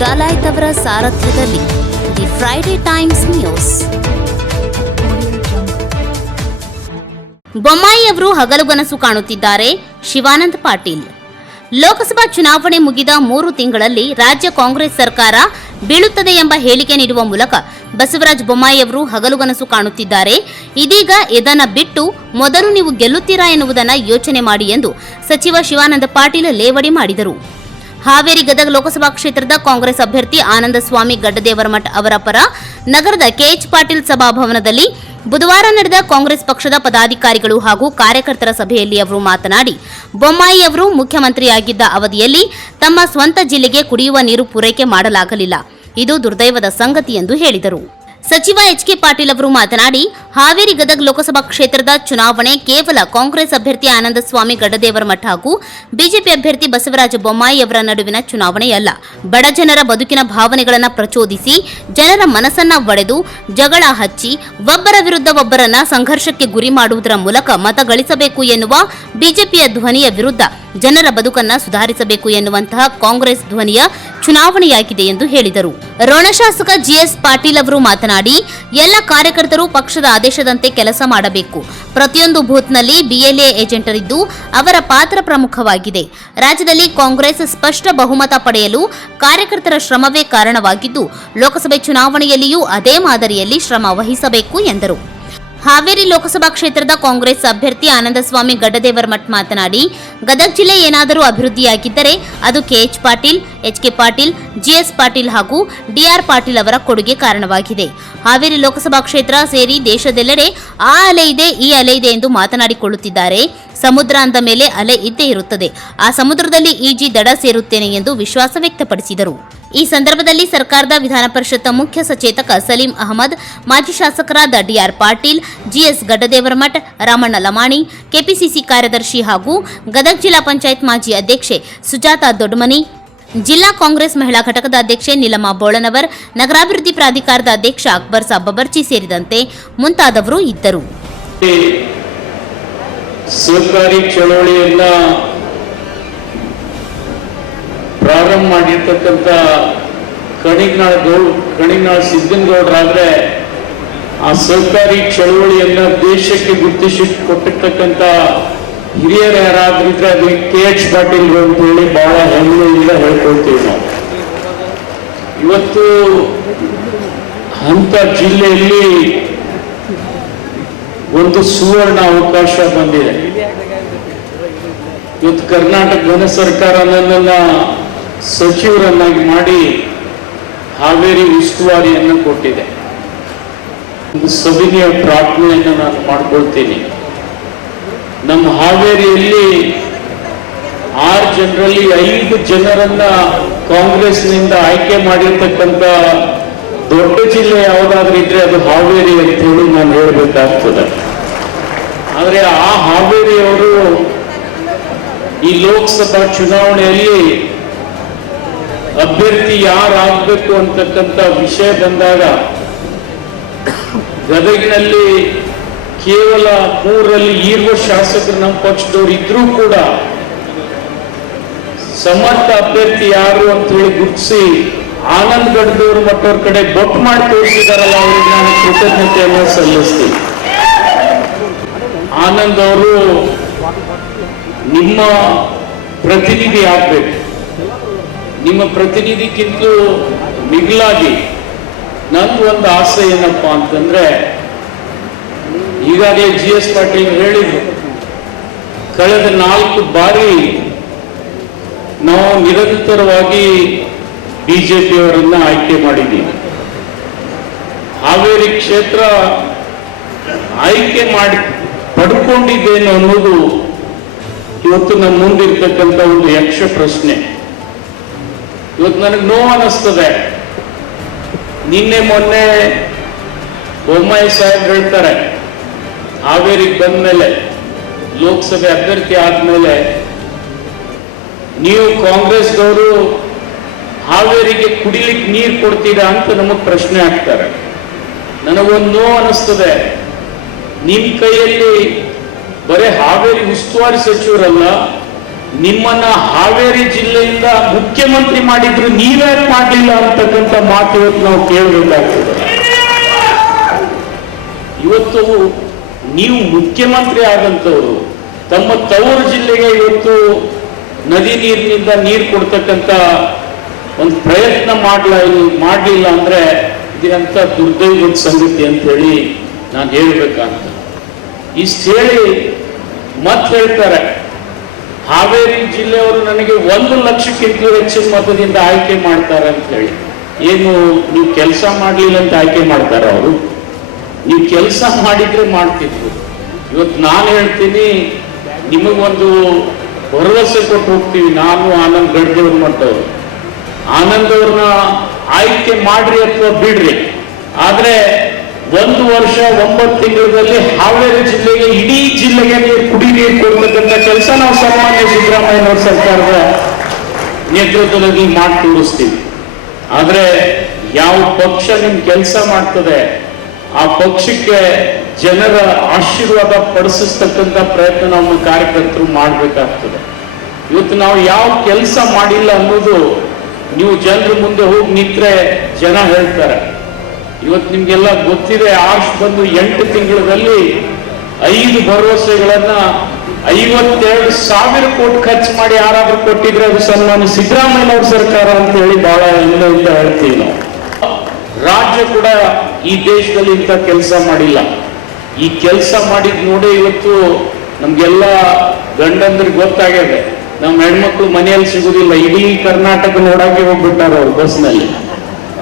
ಡಾಲಾಯ್ತ್ ಅವರ ಸಾರಥ್ಯದಲ್ಲಿ the Friday Times news. Bommai ಅವರು ಹಗಲುಗನಸು ಕಾಣುತ್ತಿದ್ದಾರೆ. ಶಿವಾನಂದ ಪಾಟೀಲ್. ಲೋಕಸಭಾ ಚುನಾವಣೆ ಮುಗಿದ 3 ತಿಂಗಳಲ್ಲಿ ರಾಜ್ಯ ಕಾಂಗ್ರೆಸ್ ಸರ್ಕಾರ ಬೀಳುತ್ತದೆ ಎಂಬ ಹೇಳಿಕೆ ನೀಡುವ ಮೂಲಕ ಬಸವರಾಜ ಬೊಮ್ಮಾಯಿ ಅವರು ಹಗಲುಗನಸು ಕಾಣುತ್ತಿದ್ದಾರೆ. ಇದೀಗ ಇದನ್ನ ಬಿಟ್ಟು ಮೊದಲು ನೀವು ಗೆಲ್ಲುತ್ತೀರಾ ಎನ್ನುವುದನ್ನು ಯೋಚನೆ ಮಾಡಿ ಎಂದು ಸಚಿವ ಶಿವಾನಂದ ಪಾಟೀಲ್ ಲೇವಡಿ ಮಾಡಿದರು. ಹಾವೇರಿ ಗದಗ ಲೋಕಸಭಾ ಕ್ಷೇತ್ರದ ಕಾಂಗ್ರೆಸ್ ಅಭ್ಯರ್ಥಿ ಆನಂದಸ್ವಾಮಿ ಗಡ್ಡದೇವರಮಠ ಅವರ ಪರ ನಗರದ ಕೆಎಚ್ ಪಾಟೀಲ್ ಸಭಾಭವನದಲ್ಲಿ ಬುಧವಾರ ನಡೆದ ಕಾಂಗ್ರೆಸ್ ಪಕ್ಷದ ಪದಾಧಿಕಾರಿಗಳು ಹಾಗೂ ಕಾರ್ಯಕರ್ತರ ಸಭೆಯಲ್ಲಿ ಅವರು ಮಾತನಾಡಿ, ಬೊಮ್ಮಾಯಿ ಅವರು ಮುಖ್ಯಮಂತ್ರಿಯಾಗಿದ್ದ ಅವಧಿಯಲ್ಲಿ ತಮ್ಮ ಸ್ವಂತ ಜಿಲ್ಲೆಗೆ ಕುಡಿಯುವ ನೀರು ಪೂರೈಕೆ ಮಾಡಲಾಗಲಿಲ್ಲ. ಇದು ದುರ್ದೈವದ ಸಂಗತಿ ಎಂದು ಹೇಳಿದರು. ಸಚಿವ ಎಚ್.ಕೆ. ಪಾಟೀಲ್ ಅವರು ಮಾತನಾಡಿ, ಹಾವೇರಿ ಗದಗ ಲೋಕಸಭಾ ಕ್ಷೇತ್ರದ ಚುನಾವಣೆ ಕೇವಲ ಕಾಂಗ್ರೆಸ್ ಅಭ್ಯರ್ಥಿ ಆನಂದಸ್ವಾಮಿ ಗಡ್ಡದೇವರಮಠ ಹಾಗೂ ಬಿಜೆಪಿ ಅಭ್ಯರ್ಥಿ ಬಸವರಾಜ ಬೊಮ್ಮಾಯಿ ಅವರ ನಡುವಿನ ಚುನಾವಣೆಯಲ್ಲ. ಬಡ ಜನರ ಬದುಕಿನ ಭಾವನೆಗಳನ್ನು ಪ್ರಚೋದಿಸಿ ಜನರ ಮನಸ್ಸನ್ನ ಒಡೆದು ಜಗಳ ಹಚ್ಚಿ ಒಬ್ಬರ ವಿರುದ್ಧ ಒಬ್ಬರನ್ನ ಸಂಘರ್ಷಕ್ಕೆ ಗುರಿ ಮಾಡುವುದರ ಮೂಲಕ ಮತ ಗಳಿಸಬೇಕು ಎನ್ನುವ ಬಿಜೆಪಿಯ ಧ್ವನಿಯ ವಿರುದ್ಧ ಜನರ ಬದುಕನ್ನ ಸುಧಾರಿಸಬೇಕು ಎನ್ನುವಂತಹ ಕಾಂಗ್ರೆಸ್ ಧ್ವನಿಯ ಚುನಾವಣೆಯಾಗಿದೆ ಎಂದು ಹೇಳಿದರು. ರೋಣ ಶಾಸಕ ಜಿಎಸ್ ಪಾಟೀಲ್ ಅವರು ಮಾತನಾಡಿ, ಎಲ್ಲ ಕಾರ್ಯಕರ್ತರು ಪಕ್ಷದ ಆದೇಶದಂತೆ ಕೆಲಸ ಮಾಡಬೇಕು. ಪ್ರತಿಯೊಂದು ಬೂತ್ನಲ್ಲಿ ಬಿಎಲ್ಎ ಏಜೆಂಟರಿದ್ದು ಅವರ ಪಾತ್ರ ಪ್ರಮುಖವಾಗಿದೆ. ರಾಜ್ಯದಲ್ಲಿ ಕಾಂಗ್ರೆಸ್ ಸ್ಪಷ್ಟ ಬಹುಮತ ಪಡೆಯಲು ಕಾರ್ಯಕರ್ತರ ಶ್ರಮವೇ ಕಾರಣವಾಗಿದ್ದು, ಲೋಕಸಭೆ ಚುನಾವಣೆಯಲ್ಲಿಯೂ ಅದೇ ಮಾದರಿಯಲ್ಲಿ ಶ್ರಮ ವಹಿಸಬೇಕು ಎಂದರು. ಹಾವೇರಿ ಲೋಕಸಭಾ ಕ್ಷೇತ್ರದ ಕಾಂಗ್ರೆಸ್ ಅಭ್ಯರ್ಥಿ ಆನಂದಸ್ವಾಮಿ ಗಡ್ಡದೇವರಮಠ ಮಾತನಾಡಿ, ಗದಗ ಜಿಲ್ಲೆ ಏನಾದರೂ ಅಭಿವೃದ್ಧಿಯಾಗಿದ್ದರೆ ಅದು KH Patil, HK. Patil, GS Patil ಹಾಗೂ ಡಿಆರ್ ಪಾಟೀಲ್ ಅವರ ಕೊಡುಗೆ ಕಾರಣವಾಗಿದೆ. ಹಾವೇರಿ ಲೋಕಸಭಾ ಕ್ಷೇತ್ರ ಸೇರಿ ದೇಶದೆಲ್ಲೆಡೆ ಆ ಅಲೆ ಇದೆ, ಈ ಅಲೆ ಇದೆ ಎಂದು ಮಾತನಾಡಿಕೊಳ್ಳುತ್ತಿದ್ದಾರೆ. ಸಮುದ್ರ ಅಂದ ಮೇಲೆ ಅಲೆ ಇದ್ದೇ ಇರುತ್ತದೆ. ಆ ಸಮುದ್ರದಲ್ಲಿ ಈಜಿ ದಡ ಸೇರುತ್ತೇನೆ ಎಂದು ವಿಶ್ವಾಸ ವ್ಯಕ್ತಪಡಿಸಿದರು. ಈ ಸಂದರ್ಭದಲ್ಲಿ ಸರ್ಕಾರದ ವಿಧಾನ ಪರಿಷತ್ ಮುಖ್ಯ ಸಚೇತಕ ಸಲೀಂ ಅಹಮದ್, ಮಾಜಿ ಶಾಸಕರಾದ DR Patil, GS Gaddadevaramath, Ramanna Lamani, KPCC ಕಾರ್ಯದರ್ಶಿ ಹಾಗೂ ಗದಗ ಜಿಲ್ಲಾ ಪಂಚಾಯತ್ ಮಾಜಿ ಅಧ್ಯಕ್ಷೆ ಸುಜಾತಾ ದೊಡ್ಡಮನಿ, ಜಿಲ್ಲಾ ಕಾಂಗ್ರೆಸ್ ಮಹಿಳಾ ಘಟಕದ ಅಧ್ಯಕ್ಷೆ ನೀಲಮ್ಮ ಬೋಳನವರ್, ನಗರಾಭಿವೃದ್ಧಿ ಪ್ರಾಧಿಕಾರದ ಅಧ್ಯಕ್ಷ ಅಕ್ಬರ್ ಸಾಬಬರ್ಚಿ ಸೇರಿದಂತೆ ಮುಂತಾದವರು ಇದ್ದರು. ಸಹಕಾರಿ ಚಳವಳಿಯನ್ನ ಪ್ರಾರಂಭ ಮಾಡಿರ್ತಕ್ಕಂಥ ಕಣಿನಾಳ್ ಸಿದ್ದನಗೌಡರಾದ್ರೆ ಆ ಸಹಕಾರಿ ಚಳವಳಿಯನ್ನ ದೇಶಕ್ಕೆ ಗುರುತಿಸಿ ಕೊಟ್ಟಿರ್ತಕ್ಕಂಥ ಹಿರಿಯರು ಯಾರಾದ್ರಿದ್ರೆ ಅದು ಕೆಎಚ್ ಪಾಟೀಲ್ ಅಂತ ಹೇಳಿ ಬಹಳ ಹೆಮ್ಮೆಯಿಂದ ಹೇಳ್ಕೊಳ್ತೀವಿ ನಾವು. ಇವತ್ತು ಅಂತ ಜಿಲ್ಲೆಯಲ್ಲಿ ಒಂದು ಸುವರ್ಣ ಅವಕಾಶ ಬಂದಿದೆ. ಇವತ್ತು ಕರ್ನಾಟಕ ಘನ ಸರ್ಕಾರ ನನ್ನನ್ನ ಸಚಿವರನ್ನಾಗಿ ಮಾಡಿ ಹಾವೇರಿ ಉಸ್ತುವಾರಿಯನ್ನು ಕೊಟ್ಟಿದೆ. ಒಂದು ಸವಿನಯ ಪ್ರಾರ್ಥನೆಯನ್ನು ನಾನು ಮಾಡ್ಕೊಳ್ತೀನಿ. ನಮ್ಮ ಹಾವೇರಿಯಲ್ಲಿ 6 ಜನರಲ್ಲಿ 5 ಜನರನ್ನ ಕಾಂಗ್ರೆಸ್ನಿಂದ ಆಯ್ಕೆ ಮಾಡಿರ್ತಕ್ಕಂಥ ದೊಡ್ಡ ಜಿಲ್ಲೆ ಯಾವುದಾದ್ರೂ ಇದ್ರೆ ಅದು ಹಾವೇರಿ ಅಂತ ಹೇಳಿ ನಾನು ಹೇಳ್ಬೇಕಾಗ್ತದೆ. ಆದ್ರೆ ಆ ಹಾವೇರಿಯವರು ಈ ಲೋಕಸಭಾ ಚುನಾವಣೆಯಲ್ಲಿ ಅಭ್ಯರ್ಥಿ ಯಾರಾಗಬೇಕು ಅಂತಕ್ಕಂಥ ವಿಷಯ ಬಂದಾಗ ಗದಗಿನಲ್ಲಿ ಕೇವಲ 3ರಲ್ಲಿ ಈರುವ ಶಾಸಕರು ನಮ್ಮ ಪಕ್ಷದವರು ಇದ್ರೂ ಕೂಡ ಸಮರ್ಥ ಅಭ್ಯರ್ಥಿ ಯಾರು ಅಂತ ಹೇಳಿ ಗುರುತಿಸಿ ಆನಂದ್ ಗಡ್ಡದವರು ಮತ್ತವ್ರ ಕಡೆ ಬೊಟ್ಟು ಮಾಡಿ ತೋರಿಸಿದಾರಲ್ಲ, ಅವ್ರಿಗೆ ನಾನು ಕೃತಜ್ಞತೆಯನ್ನು ಸಲ್ಲಿಸ್ತೀನಿ. ಆನಂದ್ ಅವರು ನಿಮ್ಮ ಪ್ರತಿನಿಧಿ ಆಗ್ಬೇಕು. ನಿಮ್ಮ ಪ್ರತಿನಿಧಿಗಿಂತಲೂ ಮಿಗಿಲಾಗಿ ನಂದು ಒಂದು ಆಸೆ ಏನಪ್ಪ ಅಂತಂದ್ರೆ, ಈಗಾಗಲೇ ಜಿಎಸ್ ಪಾಟೀಲ್ ಹೇಳಿದ್ರು, ಕಳೆದ 4 ಬಾರಿ ನಾವು ನಿರಂತರವಾಗಿ ಬಿಜೆಪಿಯವರನ್ನ ಆಯ್ಕೆ ಮಾಡಿದ್ದೀವಿ. ಹಾವೇರಿ ಕ್ಷೇತ್ರ ಆಯ್ಕೆ ಮಾಡಿ ಪಡ್ಕೊಂಡಿದ್ದೇನೆ ಅನ್ನೋದು ಇವತ್ತು ನಮ್ಮ ಮುಂದಿರ್ತಕ್ಕಂಥ ಒಂದು ಯಕ್ಷ ಪ್ರಶ್ನೆ. ಇವತ್ತು ನನಗೆ ನೋವು ಅನ್ನಿಸ್ತದೆ. ನಿನ್ನೆ ಮೊನ್ನೆ ಬೊಮ್ಮಾಯಿ ಸಾಹೇಬ್ ಹೇಳ್ತಾರೆ, ಹಾವೇರಿಗೆ ಬಂದ ಮೇಲೆ ಲೋಕಸಭೆ ಅಭ್ಯರ್ಥಿ ಆದ್ಮೇಲೆ ನೀವು ಕಾಂಗ್ರೆಸ್ದವರು ಹಾವೇರಿಗೆ ಕುಡಿಲಿಕ್ಕೆ ನೀರು ಕೊಡ್ತೀರಾ ಅಂತ ನಮಗೆ ಪ್ರಶ್ನೆ ಹಾಕ್ತಾರೆ. ನನಗೊಂದು ನೋವು ಅನ್ನಿಸ್ತದೆ. ನಿಮ್ಮ ಕೈಯಲ್ಲಿ ಬರೇ ಹಾವೇರಿ ಉಸ್ತುವಾರಿ ಸಚಿವರಲ್ಲ, ನಿಮ್ಮನ್ನ ಹಾವೇರಿ ಜಿಲ್ಲೆಯಿಂದ ಮುಖ್ಯಮಂತ್ರಿ ಮಾಡಿದ್ರು ನೀವ್ಯಾಕೆ ಮಾಡಲಿಲ್ಲ ಅಂತಕ್ಕಂಥ ಮಾತು ಇವತ್ತು ನಾವು ಕೇಳಬೇಕಾಗ್ತದೆ. ಇವತ್ತು ನೀವು ಮುಖ್ಯಮಂತ್ರಿ ಆದಂಥವ್ರು ತಮ್ಮ ತವರು ಜಿಲ್ಲೆಗೆ ಇವತ್ತು ನದಿ ನೀರಿನಿಂದ ನೀರು ಕೊಡ್ತಕ್ಕಂಥ ಒಂದು ಪ್ರಯತ್ನ ಮಾಡಲಿಲ್ಲ ಅಂದ್ರೆ ಇದಂತ ದುರ್ದೈವದ ಸಂಗತಿ ಅಂತ ಹೇಳಿ ನಾನು ಹೇಳ್ಬೇಕಂತ. ಇಷ್ಟು ಹೇಳಿ ಮತ್ತೆ ಹೇಳ್ತಾರೆ, ಹಾವೇರಿ ಜಿಲ್ಲೆಯವರು ನನಗೆ 1 ಲಕ್ಷಕ್ಕಿಂತ ಹೆಚ್ಚಿನ ಮತದಿಂದ ಆಯ್ಕೆ ಮಾಡ್ತಾರೆ ಅಂತ ಹೇಳಿ. ಏನು ನೀವು ಕೆಲಸ ಮಾಡಲಿಲ್ಲ ಅಂತ ಆಯ್ಕೆ ಮಾಡ್ತಾರ ಅವರು? ನೀವು ಕೆಲಸ ಮಾಡಿದ್ರೆ ಮಾಡ್ತಿದ್ರು. ಇವತ್ತು ನಾನು ಹೇಳ್ತೀನಿ, ನಿಮಗೊಂದು ಭರವಸೆ ಕೊಟ್ಟು ಹೋಗ್ತೀವಿ. ನಾನು ಆನಂದ್ ಗಡ್ದೇವ್ರ ಮಟ್ಟವ್ರು, ಆನಂದ್ ಅವ್ರನ್ನ ಆಯ್ಕೆ ಮಾಡ್ರಿ ಅಥವಾ ಬಿಡ್ರಿ, ಆದ್ರೆ 1 ವರ್ಷ 9 ತಿಂಗಳಲ್ಲಿ ಹಾವೇರಿ ಜಿಲ್ಲೆಗೆ, ಇಡೀ ಜಿಲ್ಲೆಗೆ ಕುಡಿ ನೀರು ಕೊಡ್ತಕ್ಕಂಥ ಕೆಲಸ ನಾವು ಸನ್ಮಾನ್ಯ ಸಿದ್ದರಾಮಯ್ಯನವ್ರ ಸರ್ಕಾರದ ನೇತೃತ್ವದಲ್ಲಿ ಮಾಡಿ ತೋರಿಸ್ತೀವಿ. ಆದ್ರೆ ಯಾವ ಪಕ್ಷ ನಿಮ್ ಕೆಲಸ ಮಾಡ್ತದೆ ಆ ಪಕ್ಷಕ್ಕೆ ಜನರ ಆಶೀರ್ವಾದ ಪಡಿಸ್ತಕ್ಕಂಥ ಪ್ರಯತ್ನ ನಮ್ಮ ಕಾರ್ಯಕರ್ತರು ಮಾಡ್ಬೇಕಾಗ್ತದೆ. ಇವತ್ತು ನಾವು ಯಾವ ಕೆಲಸ ಮಾಡಿಲ್ಲ ಅನ್ನೋದು ನೀವು ಜನರ ಮುಂದೆ ಹೋಗಿ ನಿಂತ್ರೆ ಜನ ಹೇಳ್ತಾರೆ. ಇವತ್ತು ನಿಮ್ಗೆಲ್ಲ ಗೊತ್ತಿದೆ, ಆರ್ಷ್ ಬಂದು 8 ತಿಂಗಳಲ್ಲಿ 5 ಭರವಸೆಗಳನ್ನ 52,000 ಕೋಟಿ ಖರ್ಚು ಮಾಡಿ ಯಾರಾದ್ರೂ ಕೊಟ್ಟಿದ್ರೆ ಅದು ಸನ್ಮಾನ್ಯ ಸಿದ್ದರಾಮಯ್ಯನವ್ರ ಸರ್ಕಾರ ಅಂತ ಹೇಳಿ ಬಹಳ ಹೆಮ್ಮೆಯಿಂದ ಹೇಳ್ತೀವಿ ನಾವು. ರಾಜ್ಯ ಕೂಡ ಈ ದೇಶದಲ್ಲಿ ಇಂಥ ಕೆಲಸ ಮಾಡಿಲ್ಲ. ಈ ಕೆಲಸ ಮಾಡಿದ್ ನೋಡಿ ಇವತ್ತು ನಮ್ಗೆಲ್ಲ ಗಂಡಂದ್ರಿಗೆ ಗೊತ್ತಾಗಿದೆ, ನಮ್ಮ ಹೆಣ್ಮಕ್ಳು ಮನೆಯಲ್ಲಿ ಸಿಗುದಿಲ್ಲ, ಇಡೀ ಕರ್ನಾಟಕ ನೋಡಕ್ಕೆ ಹೋಗ್ಬಿಟ್ಟಾರ ಅವ್ರು ಬಸ್ನಲ್ಲಿ.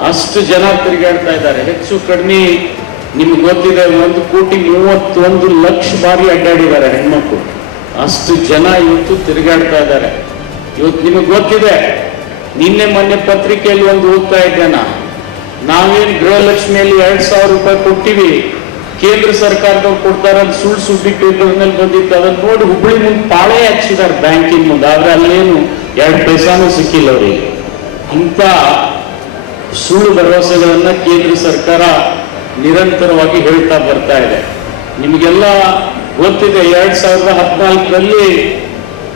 ಅಷ್ಟು ಜನ ತಿರುಗಾಡ್ತಾ ಇದ್ದಾರೆ. ಹೆಚ್ಚು ಕಡಿಮೆ ನಿಮ್ಗೆ ಗೊತ್ತಿದೆ, 1,31,00,000 ಬಾರಿ ಅಡ್ಡಾಡಿದ್ದಾರೆ ಹೆಣ್ಮಕ್ಳು. ಅಷ್ಟು ಜನ ಇವತ್ತು ತಿರುಗಾಡ್ತಾ ಇದ್ದಾರೆ. ಇವತ್ತು ನಿಮಗೆ ಗೊತ್ತಿದೆ, ನಿನ್ನೆ ಮೊನ್ನೆ ಪತ್ರಿಕೆಯಲ್ಲಿ ಒಂದು ಓದ್ತಾ ಇದ್ದೇನ, ನಾವೇನು ಗೃಹಲಕ್ಷ್ಮಿಯಲ್ಲಿ 2,000 ರೂಪಾಯಿ ಕೊಟ್ಟಿವಿ, ಕೇಂದ್ರ ಸರ್ಕಾರದವ್ರು ಕೊಡ್ತಾರೆ ಅಂತ ಸುಳ್ಳು ಪೇಪರ್ನಲ್ಲಿ ಬಂದಿತ್ತು. ಅದನ್ನ ನೋಡಿ ಹುಬ್ಬಳ್ಳಿ ಮುಂದೆ ಪಾಳೆ ಹಚ್ಚಿದ್ದಾರೆ ಬ್ಯಾಂಕಿನ ಮುಂದೆ, ಆದ್ರೆ ಅಲ್ಲೇನು 2 ಪೈಸಾನು ಸಿಕ್ಕಿಲ್ಲ ಅವರಿಗೆ. ಇಂಥ ಸುಳ್ಳು ಭರವಸೆಗಳನ್ನ ಕೇಂದ್ರ ಸರ್ಕಾರ ನಿರಂತರವಾಗಿ ಹೇಳ್ತಾ ಬರ್ತಾ ಇದೆ. ನಿಮಗೆಲ್ಲ ಗೊತ್ತಿದೆ, 2014ರಲ್ಲಿ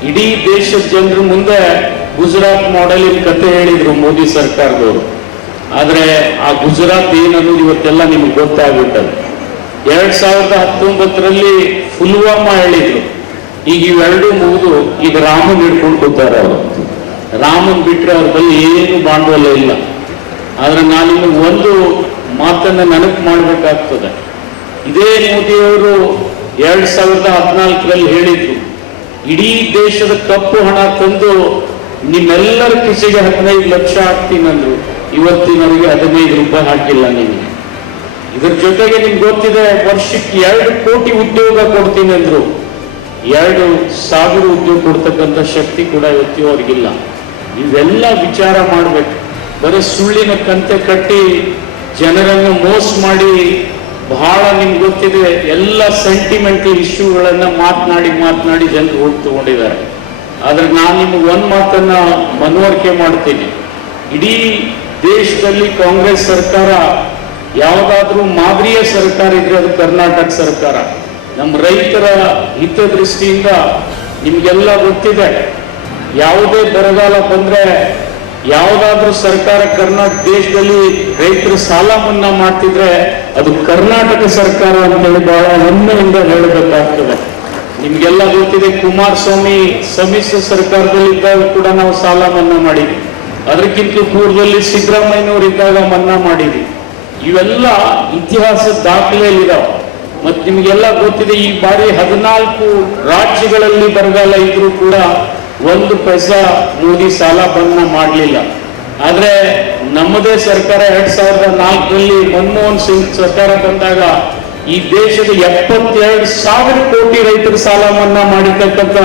ಇಡೀ ದೇಶದ ಜನರ ಮುಂದೆ ಗುಜರಾತ್ ಮಾಡೆಲಿನ ಕತೆ ಹೇಳಿದ್ರು ಮೋದಿ ಸರ್ಕಾರದವರು. ಆದ್ರೆ ಆ ಗುಜರಾತ್ ಏನನ್ನೋದು ಇವತ್ತೆಲ್ಲ ನಿಮ್ಗೆ ಗೊತ್ತಾಗ್ಬಿಟ್ಟದು. 2019ರಲ್ಲಿ ಪುಲ್ವಾಮಾ ಹೇಳಿದ್ರು. ಈಗ ಇವೆರಡೂ ಮುಗಿದು ಈಗ ರಾಮನ್ ಹಿಡ್ಕೊಂಡು ಕೂತಾರೆ ಅವರು. ರಾಮನ್ ಬಿಟ್ರೆ ಅವ್ರ ಬಳಿ ಏನು ಬಂಡವಾಳ ಇಲ್ಲ. ಆದ್ರೆ ನಾನು ನಿಮಗೆ ಒಂದು ಮಾತನ್ನ ನೆನಪು ಮಾಡ್ಬೇಕಾಗ್ತದೆ. ಇದೇ ಮೋದಿಯವರು 2014ರಲ್ಲಿ ಹೇಳಿದ್ರು, ಇಡೀ ದೇಶದ ಕಪ್ಪು ಹಣ ತಂದು ನಿಮ್ಮೆಲ್ಲರ ಕಿಸೆಗೆ 15 ಲಕ್ಷ ಹಾಕ್ತೀನಂದ್ರು. ಇವತ್ತಿನವರೆಗೆ 15 ರೂಪಾಯಿ ಹಾಕಿಲ್ಲ ನಿಮಗೆ. ಇದ್ರ ಜೊತೆಗೆ ನಿಮ್ಗೆ ಗೊತ್ತಿದೆ, ವರ್ಷಕ್ಕೆ 2 ಕೋಟಿ ಉದ್ಯೋಗ ಕೊಡ್ತೀನಿ ಅಂದ್ರು. 2,000 ಉದ್ಯೋಗ ಕೊಡ್ತಕ್ಕಂಥ ಶಕ್ತಿ ಕೂಡ ಇವತ್ತಿವರೆಗಿಲ್ಲ. ಇವೆಲ್ಲ ವಿಚಾರ ಮಾಡ್ಬೇಕು. ಬರೀ ಸುಳ್ಳಿನ ಕಂತೆ ಕಟ್ಟಿ ಜನರನ್ನು ಮೋಸ ಮಾಡಿ, ಬಹಳ ನಿಮ್ಗೆ ಗೊತ್ತಿದೆ, ಎಲ್ಲ ಸೆಂಟಿಮೆಂಟಲ್ ಇಶ್ಯೂಗಳನ್ನ ಮಾತನಾಡಿ ಜನರು ಓಟ್ ತಗೊಂಡಿದ್ದಾರೆ. ಆದ್ರೆ ನಾನು ನಿಮ್ಗೆ ಒಂದು ಮಾತನ್ನ ಮನವರಿಕೆ ಮಾಡ್ತೀನಿ, ಇಡೀ ದೇಶದಲ್ಲಿ ಕಾಂಗ್ರೆಸ್ ಸರ್ಕಾರ ಯಾವುದಾದ್ರೂ ಮಾದರಿಯ ಸರ್ಕಾರ ಇದ್ರೆ ಅದು ಕರ್ನಾಟಕ ಸರ್ಕಾರ. ನಮ್ಮ ರೈತರ ಹಿತದೃಷ್ಟಿಯಿಂದ ನಿಮ್ಗೆಲ್ಲ ಗೊತ್ತಿದೆ, ಯಾವುದೇ ಬರಗಾಲ ಬಂದ್ರೆ ಯಾವುದಾದ್ರೂ ಸರ್ಕಾರ ಕರ್ನಾಟಕ ದೇಶದಲ್ಲಿ ರೈತರ ಸಾಲ ಮನ್ನಾ ಮಾಡ್ತಿದ್ರೆ ಅದು ಕರ್ನಾಟಕ ಸರ್ಕಾರ ಅಂತೇಳಿ ಬಹಳ ಹೆಮ್ಮೆಯಿಂದ ಹೇಳಬೇಕಾಗ್ತದೆ. ನಿಮ್ಗೆಲ್ಲ ಗೊತ್ತಿದೆ, ಕುಮಾರಸ್ವಾಮಿ ಸಮ್ಮಿಶ್ರ ಸರ್ಕಾರದಲ್ಲಿದ್ದಾಗ ಕೂಡ ನಾವು ಸಾಲ ಮನ್ನಾ ಮಾಡಿದ್ವಿ. ಅದಕ್ಕಿಂತ ಪೂರ್ವದಲ್ಲಿ ಸಿದ್ದರಾಮಯ್ಯನವರು ಇದ್ದಾಗ ಮನ್ನಾ ಮಾಡಿದ್ವಿ. ಇವೆಲ್ಲ ಇತಿಹಾಸದ ದಾಖಲೆಯಲ್ಲಿದಾವೆ. ಮತ್ತೆ ನಿಮಗೆಲ್ಲ ಗೊತ್ತಿದೆ, ಈ ಬಾರಿ 14 ರಾಜ್ಯಗಳಲ್ಲಿ ಬರಗಾಲ ಇದ್ರೂ ಕೂಡ 1 ಪೈಸಾ ಮೋದಿ ಸಾಲ ಮನ್ನಾ ಮಾಡಲಿಲ್ಲ. ಆದ್ರೆ ನಮ್ಮದೇ ಸರ್ಕಾರ 2004ರಲ್ಲಿ ಮನಮೋಹನ್ ಸಿಂಗ್ ಸರ್ಕಾರ ಬಂದಾಗ ಈ ದೇಶದ 72,000 ಕೋಟಿ ರೈತರ ಸಾಲ ಮನ್ನಾ ಮಾಡಿರ್ತಕ್ಕಂಥ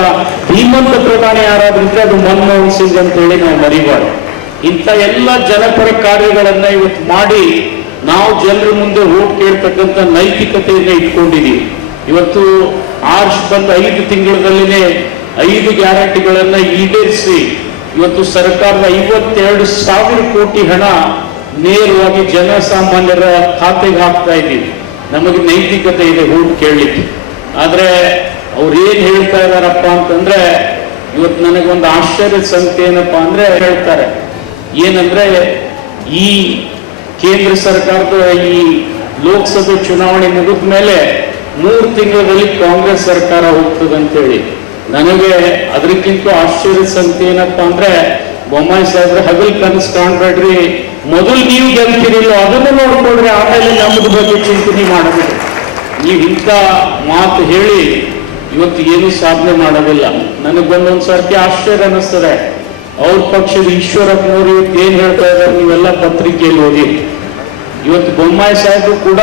ಶ್ರೀಮಂತ ಪ್ರಧಾನಿ ಯಾರಾದ್ರಿದ್ರೆ ಅದು ಮನಮೋಹನ್ ಸಿಂಗ್ ಅಂತ ಹೇಳಿ ನಾವು ಮರಿಬಾರ್ದು. ಇಂಥ ಎಲ್ಲ ಜನಪರ ಕಾರ್ಯಗಳನ್ನ ಇವತ್ತು ಮಾಡಿ ನಾವು ಜನರ ಮುಂದೆ ಹೋಗಿ ಕೇಳ್ತಕ್ಕಂಥ ನೈತಿಕತೆಯನ್ನ ಇಟ್ಕೊಂಡಿದ್ದೀವಿ. ಇವತ್ತು ಆರ್ಷ್ ಬಂದ 5 ತಿಂಗಳಲ್ಲಿನೇ 5 ಗ್ಯಾರಂಟಿಗಳನ್ನ ಈಡೇರಿಸಿ ಇವತ್ತು ಸರ್ಕಾರದ 52,000 ಕೋಟಿ ಹಣ ನೇರವಾಗಿ ಜನಸಾಮಾನ್ಯರ ಖಾತೆಗೆ ಹಾಕ್ತಾ ಇದ್ದೀವಿ. ನಮಗೆ ನೈತಿಕತೆ ಇದೆ ಹೋಗಿ ಕೇಳಲಿಕ್ಕೆ. ಆದ್ರೆ ಅವ್ರು ಏನ್ ಹೇಳ್ತಾ ಇದಾರಪ್ಪ ಅಂತಂದ್ರೆ, ಇವತ್ತು ನನಗೊಂದು ಆಶ್ಚರ್ಯದ ಸಂಗತಿ ಏನಪ್ಪಾ ಅಂದ್ರೆ ಹೇಳ್ತಾರೆ ಏನಂದ್ರೆ ಈ ಕೇಂದ್ರ ಸರ್ಕಾರದ ಈ ಲೋಕಸಭೆ ಚುನಾವಣೆ ಮುಗಿದ ಮೇಲೆ 3 ತಿಂಗಳಲ್ಲಿ ಕಾಂಗ್ರೆಸ್ ಸರ್ಕಾರ ಹೋಗ್ತದೆ ಅಂತೇಳಿ. ನನಗೆ ಅದಕ್ಕಿಂತ ಆಶ್ಚರ್ಯದ ಸಂಗತಿ ಏನಪ್ಪಾ ಅಂದ್ರೆ ಬೊಮ್ಮಾಯಿ ಸಾಹೇಬ್ರೆ ಹಗಲ್ ಕನಸು ಕಾಣ್ಬೇಡ್ರಿ, ಮೊದಲು ನೀವು ಗೆಲ್ತಿರಿಲ್ಲ ಅದನ್ನು ನೋಡ್ಕೊಳ್ರಿ, ಆಮೇಲೆ ನಮ್ಮದ ಬಗ್ಗೆ ಚಿಂತನೆ ಮಾಡಬೇಡಿ. ನೀವು ಇಂಥ ಮಾತು ಹೇಳಿ ಇವತ್ತು ಏನು ಸಾಧನೆ ಮಾಡೋದಿಲ್ಲ. ನನಗೊಂದೊಂದು ಸರ್ತಿ ಆಶ್ಚರ್ಯ ಅನ್ನಿಸ್ತದೆ, ಅವ್ರ ಪಕ್ಷದ ಈಶ್ವರಪ್ಪನವರು ಇವತ್ತು ಏನ್ ಹೇಳ್ತಾ ಇದ್ದಾರೆ ನೀವೆಲ್ಲ ಪತ್ರಿಕೆಯಲ್ಲಿ ಓದಿ. ಇವತ್ತು ಬೊಮ್ಮಾಯಿ ಸಾಹೇಬರು ಕೂಡ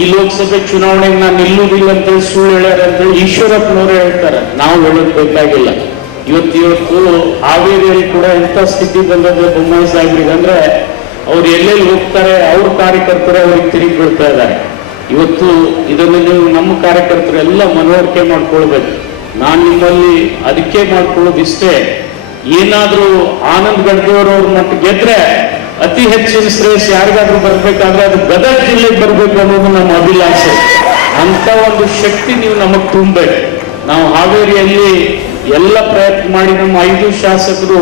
ಈ ಲೋಕಸಭೆ ಚುನಾವಣೆಗೆ ನಾನು ನಿಲ್ಲುವುದಿಲ್ಲ ಅಂತೇಳಿ ಸುಳ್ಳು ಹೇಳ್ಯಾರ ಅಂತೇಳಿ ಈಶ್ವರಪ್ಪನವರೇ ಹೇಳ್ತಾರೆ, ನಾವು ಹೇಳೋದು ಬೇಕಾಗಿಲ್ಲ. ಇವತ್ತು ಹಾವೇರಿಯಲ್ಲಿ ಕೂಡ ಎಂತ ಸ್ಥಿತಿ ಬಂದದ್ದು ಬೊಮ್ಮಾಯಿ ಸಾಹೇಬ್ರಿಗೆ ಅಂದ್ರೆ ಅವ್ರು ಎಲ್ಲೆಲ್ಲಿ ಹೋಗ್ತಾರೆ ಅವ್ರ ಕಾರ್ಯಕರ್ತರೇ ಅವ್ರಿಗೆ ತಿರುಗಿ ಬೀಳ್ತಾ ಇದ್ದಾರೆ. ಇವತ್ತು ಇದನ್ನು ನೀವು ನಮ್ಮ ಕಾರ್ಯಕರ್ತರೆಲ್ಲ ಮನವರಿಕೆ ಮಾಡ್ಕೊಳ್ಬೇಕು. ನಾನು ನಿಮ್ಮಲ್ಲಿ ಅದಕ್ಕೆ ಮಾಡ್ಕೊಳ್ಳೋದಿಷ್ಟೇ, ಏನಾದ್ರೂ ಆನಂದ್ ಗಡ್ದೇವರವ್ರ ಮಟ್ಟ ಗೆದ್ರೆ ಅತಿ ಹೆಚ್ಚಿನ ಶ್ರೇಯಸ್ ಯಾರಿಗಾದ್ರೂ ಬರ್ಬೇಕಾದ್ರೆ ಅದು ಗದಗ ಜಿಲ್ಲೆಗೆ ಬರ್ಬೇಕು ಅನ್ನೋದು ನಮ್ಮ ಅಭಿಲಾಷೆ. ಅಂತ ಒಂದು ಶಕ್ತಿ ನೀವು ನಮಗ್ ತುಂಬಬೇಕು. ನಾವು ಹಾವೇರಿಯಲ್ಲಿ ಎಲ್ಲ ಪ್ರಯತ್ನ ಮಾಡಿ ನಮ್ಮ 5 ಶಾಸಕರು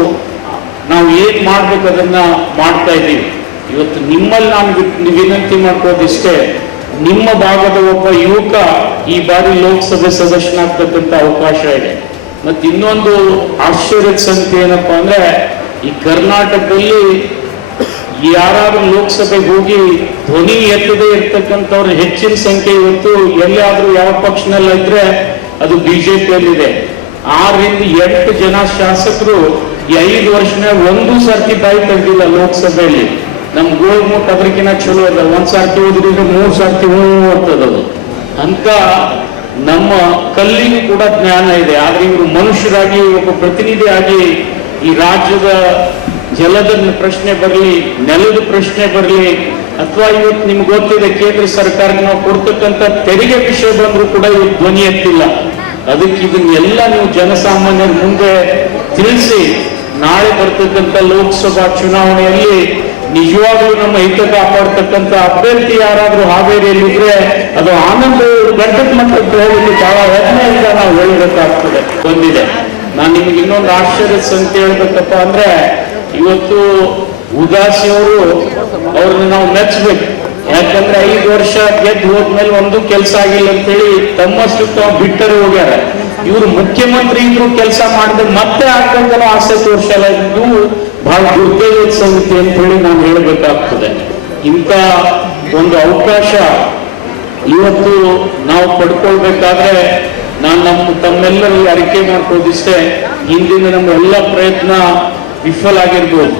ನಾವು ಏನ್ ಮಾಡ್ಬೇಕು ಅದನ್ನ ಮಾಡ್ತಾ ಇದ್ದೀವಿ. ಇವತ್ತು ನಿಮ್ಮಲ್ಲಿ ನಾನು ವಿನಂತಿ ಮಾಡ್ಕೋದಿಷ್ಟೇ, ನಿಮ್ಮ ಭಾಗದ ಒಬ್ಬ ಯುವಕ ಈ ಬಾರಿ ಲೋಕಸಭೆ ಸದಸ್ಯನಾಗ್ತಕ್ಕಂಥ ಅವಕಾಶ ಇದೆ. ಮತ್ತೆ ಇನ್ನೊಂದು ಆಶ್ಚರ್ಯದ ಸಂಗತಿ ಏನಪ್ಪಾ ಅಂದ್ರೆ ಈ ಕರ್ನಾಟಕದಲ್ಲಿ ಯಾರಾದ್ರೂ ಲೋಕಸಭೆಗೆ ಹೋಗಿ ಧ್ವನಿ ಎತ್ತದೇ ಇರ್ತಕ್ಕಂಥವ್ರ ಹೆಚ್ಚಿನ ಸಂಖ್ಯೆ ಇವತ್ತು ಎಲ್ಲಿಯಾದ್ರೂ ಯಾವ ಪಕ್ಷನಲ್ಲಿ ಇದ್ರೆ ಅದು ಬಿಜೆಪಿಯಲ್ಲಿದೆ. 6 ರಿಂದ 8 ಜನ ಶಾಸಕರು ಈ 5 ವರ್ಷನ ಒಂದು ಸರ್ತಿ ಬಾಯಿ ತೆಗೆದಿಲ್ಲ ಲೋಕಸಭೆಯಲ್ಲಿ. ನಮ್ ಗೋಲ್ಮುಟ್ ಅದಕ್ಕಿಂತ ಚಲೋ ಅದ, 1 ಸರ್ತಿ ಹೋದ್ರಿಂದ 3 ಸರ್ತಿ ಅಂತದದು. ಅಂತ ನಮ್ಮ ಕಲ್ಲಿಗೂ ಕೂಡ ಜ್ಞಾನ ಇದೆ. ಆದ್ರೆ ಇವರು ಮನುಷ್ಯರಾಗಿ ಒಬ್ಬ ಪ್ರತಿನಿಧಿಯಾಗಿ ಈ ರಾಜ್ಯದ ಜಲದ ಪ್ರಶ್ನೆ ಬರಲಿ, ನೆಲದ ಪ್ರಶ್ನೆ ಬರಲಿ, ಅಥವಾ ಇವತ್ತು ನಿಮ್ಗೆ ಗೊತ್ತಿದೆ ಕೇಂದ್ರ ಸರ್ಕಾರಕ್ಕೆ ನಾವು ಕೊಡ್ತಕ್ಕಂಥ ತೆರಿಗೆ ವಿಷಯ ಬಂದ್ರೂ ಕೂಡ ಇವ್ರು ಧ್ವನಿ ಎತ್ತಿಲ್ಲ. ಅದಕ್ಕೆ ಇದನ್ನೆಲ್ಲ ನೀವು ಜನಸಾಮಾನ್ಯರ ಮುಂದೆ ತಿಳಿಸಿ ನಾಳೆ ಬರ್ತಕ್ಕಂಥ ಲೋಕಸಭಾ ಚುನಾವಣೆಯಲ್ಲಿ ನಿಜವಾಗ್ಲೂ ನಮ್ಮ ಹಿತ ಕಾಪಾಡ್ತಕ್ಕಂಥ ಅಭ್ಯರ್ಥಿ ಯಾರಾದ್ರೂ ಹಾವೇರಿಯಲ್ಲಿದ್ರೆ ಅದು ಆನಂದ ಗಂಟದ ಮಟ್ಟಕ್ಕೆ ಹೋಗಲಿಕ್ಕೆ ಬಹಳ ಹೆಮ್ಮೆಯಿಂದ ನಾವು ಹೇಳಬೇಕಾಗ್ತದೆ ಬಂದಿದೆ. ನಾನು ನಿಮ್ಗೆ ಇನ್ನೊಂದು ಆಶ್ಚರ್ಯದ ಸಂಗತಿ ಹೇಳ್ಬೇಕಪ್ಪ ಅಂದ್ರೆ ಇವತ್ತು ಉದಾಸಿ ಅವ್ರನ್ನ ನಾವು ಮೆಚ್ಚಬೇಕು. ಯಾಕಂದ್ರೆ 5 ವರ್ಷ ಗೆದ್ದು ಹೋದ್ಮೇಲೆ ಒಂದು ಕೆಲಸ ಆಗಿಲ್ಲ ಅಂತೇಳಿ ತಮ್ಮಷ್ಟು ತಾವು ಬಿಟ್ಟರೆ ಹೋಗ್ಯಾರ. ಇವರು ಮುಖ್ಯಮಂತ್ರಿ ಇದ್ರು ಕೆಲಸ ಮಾಡಿದ್ರೆ ಮತ್ತೆ ಆಗ್ಬೇಕನ್ನೋ ಆಸೆ ತೋರಿಸಲ್ಲ. ಇದು ಬಹಳ ದುರ್ದೈವದ ಸಂಗತಿ ಅಂತ ಹೇಳಿ ನಾನು ಹೇಳಬೇಕಾಗ್ತದೆ. ಇಂಥ ಒಂದು ಅವಕಾಶ ಇವತ್ತು ನಾವು ಪಡ್ಕೊಳ್ಬೇಕಾದ್ರೆ ನಾನು ತಮ್ಮೆಲ್ಲರಲ್ಲಿ ಅರಿಕೆ ಮಾಡ್ಕೋದಿಷ್ಟೇ, ಹಿಂದಿನ ನಮ್ಮ ಎಲ್ಲ ಪ್ರಯತ್ನ ವಿಫಲ ಆಗಿರ್ಬೋದು.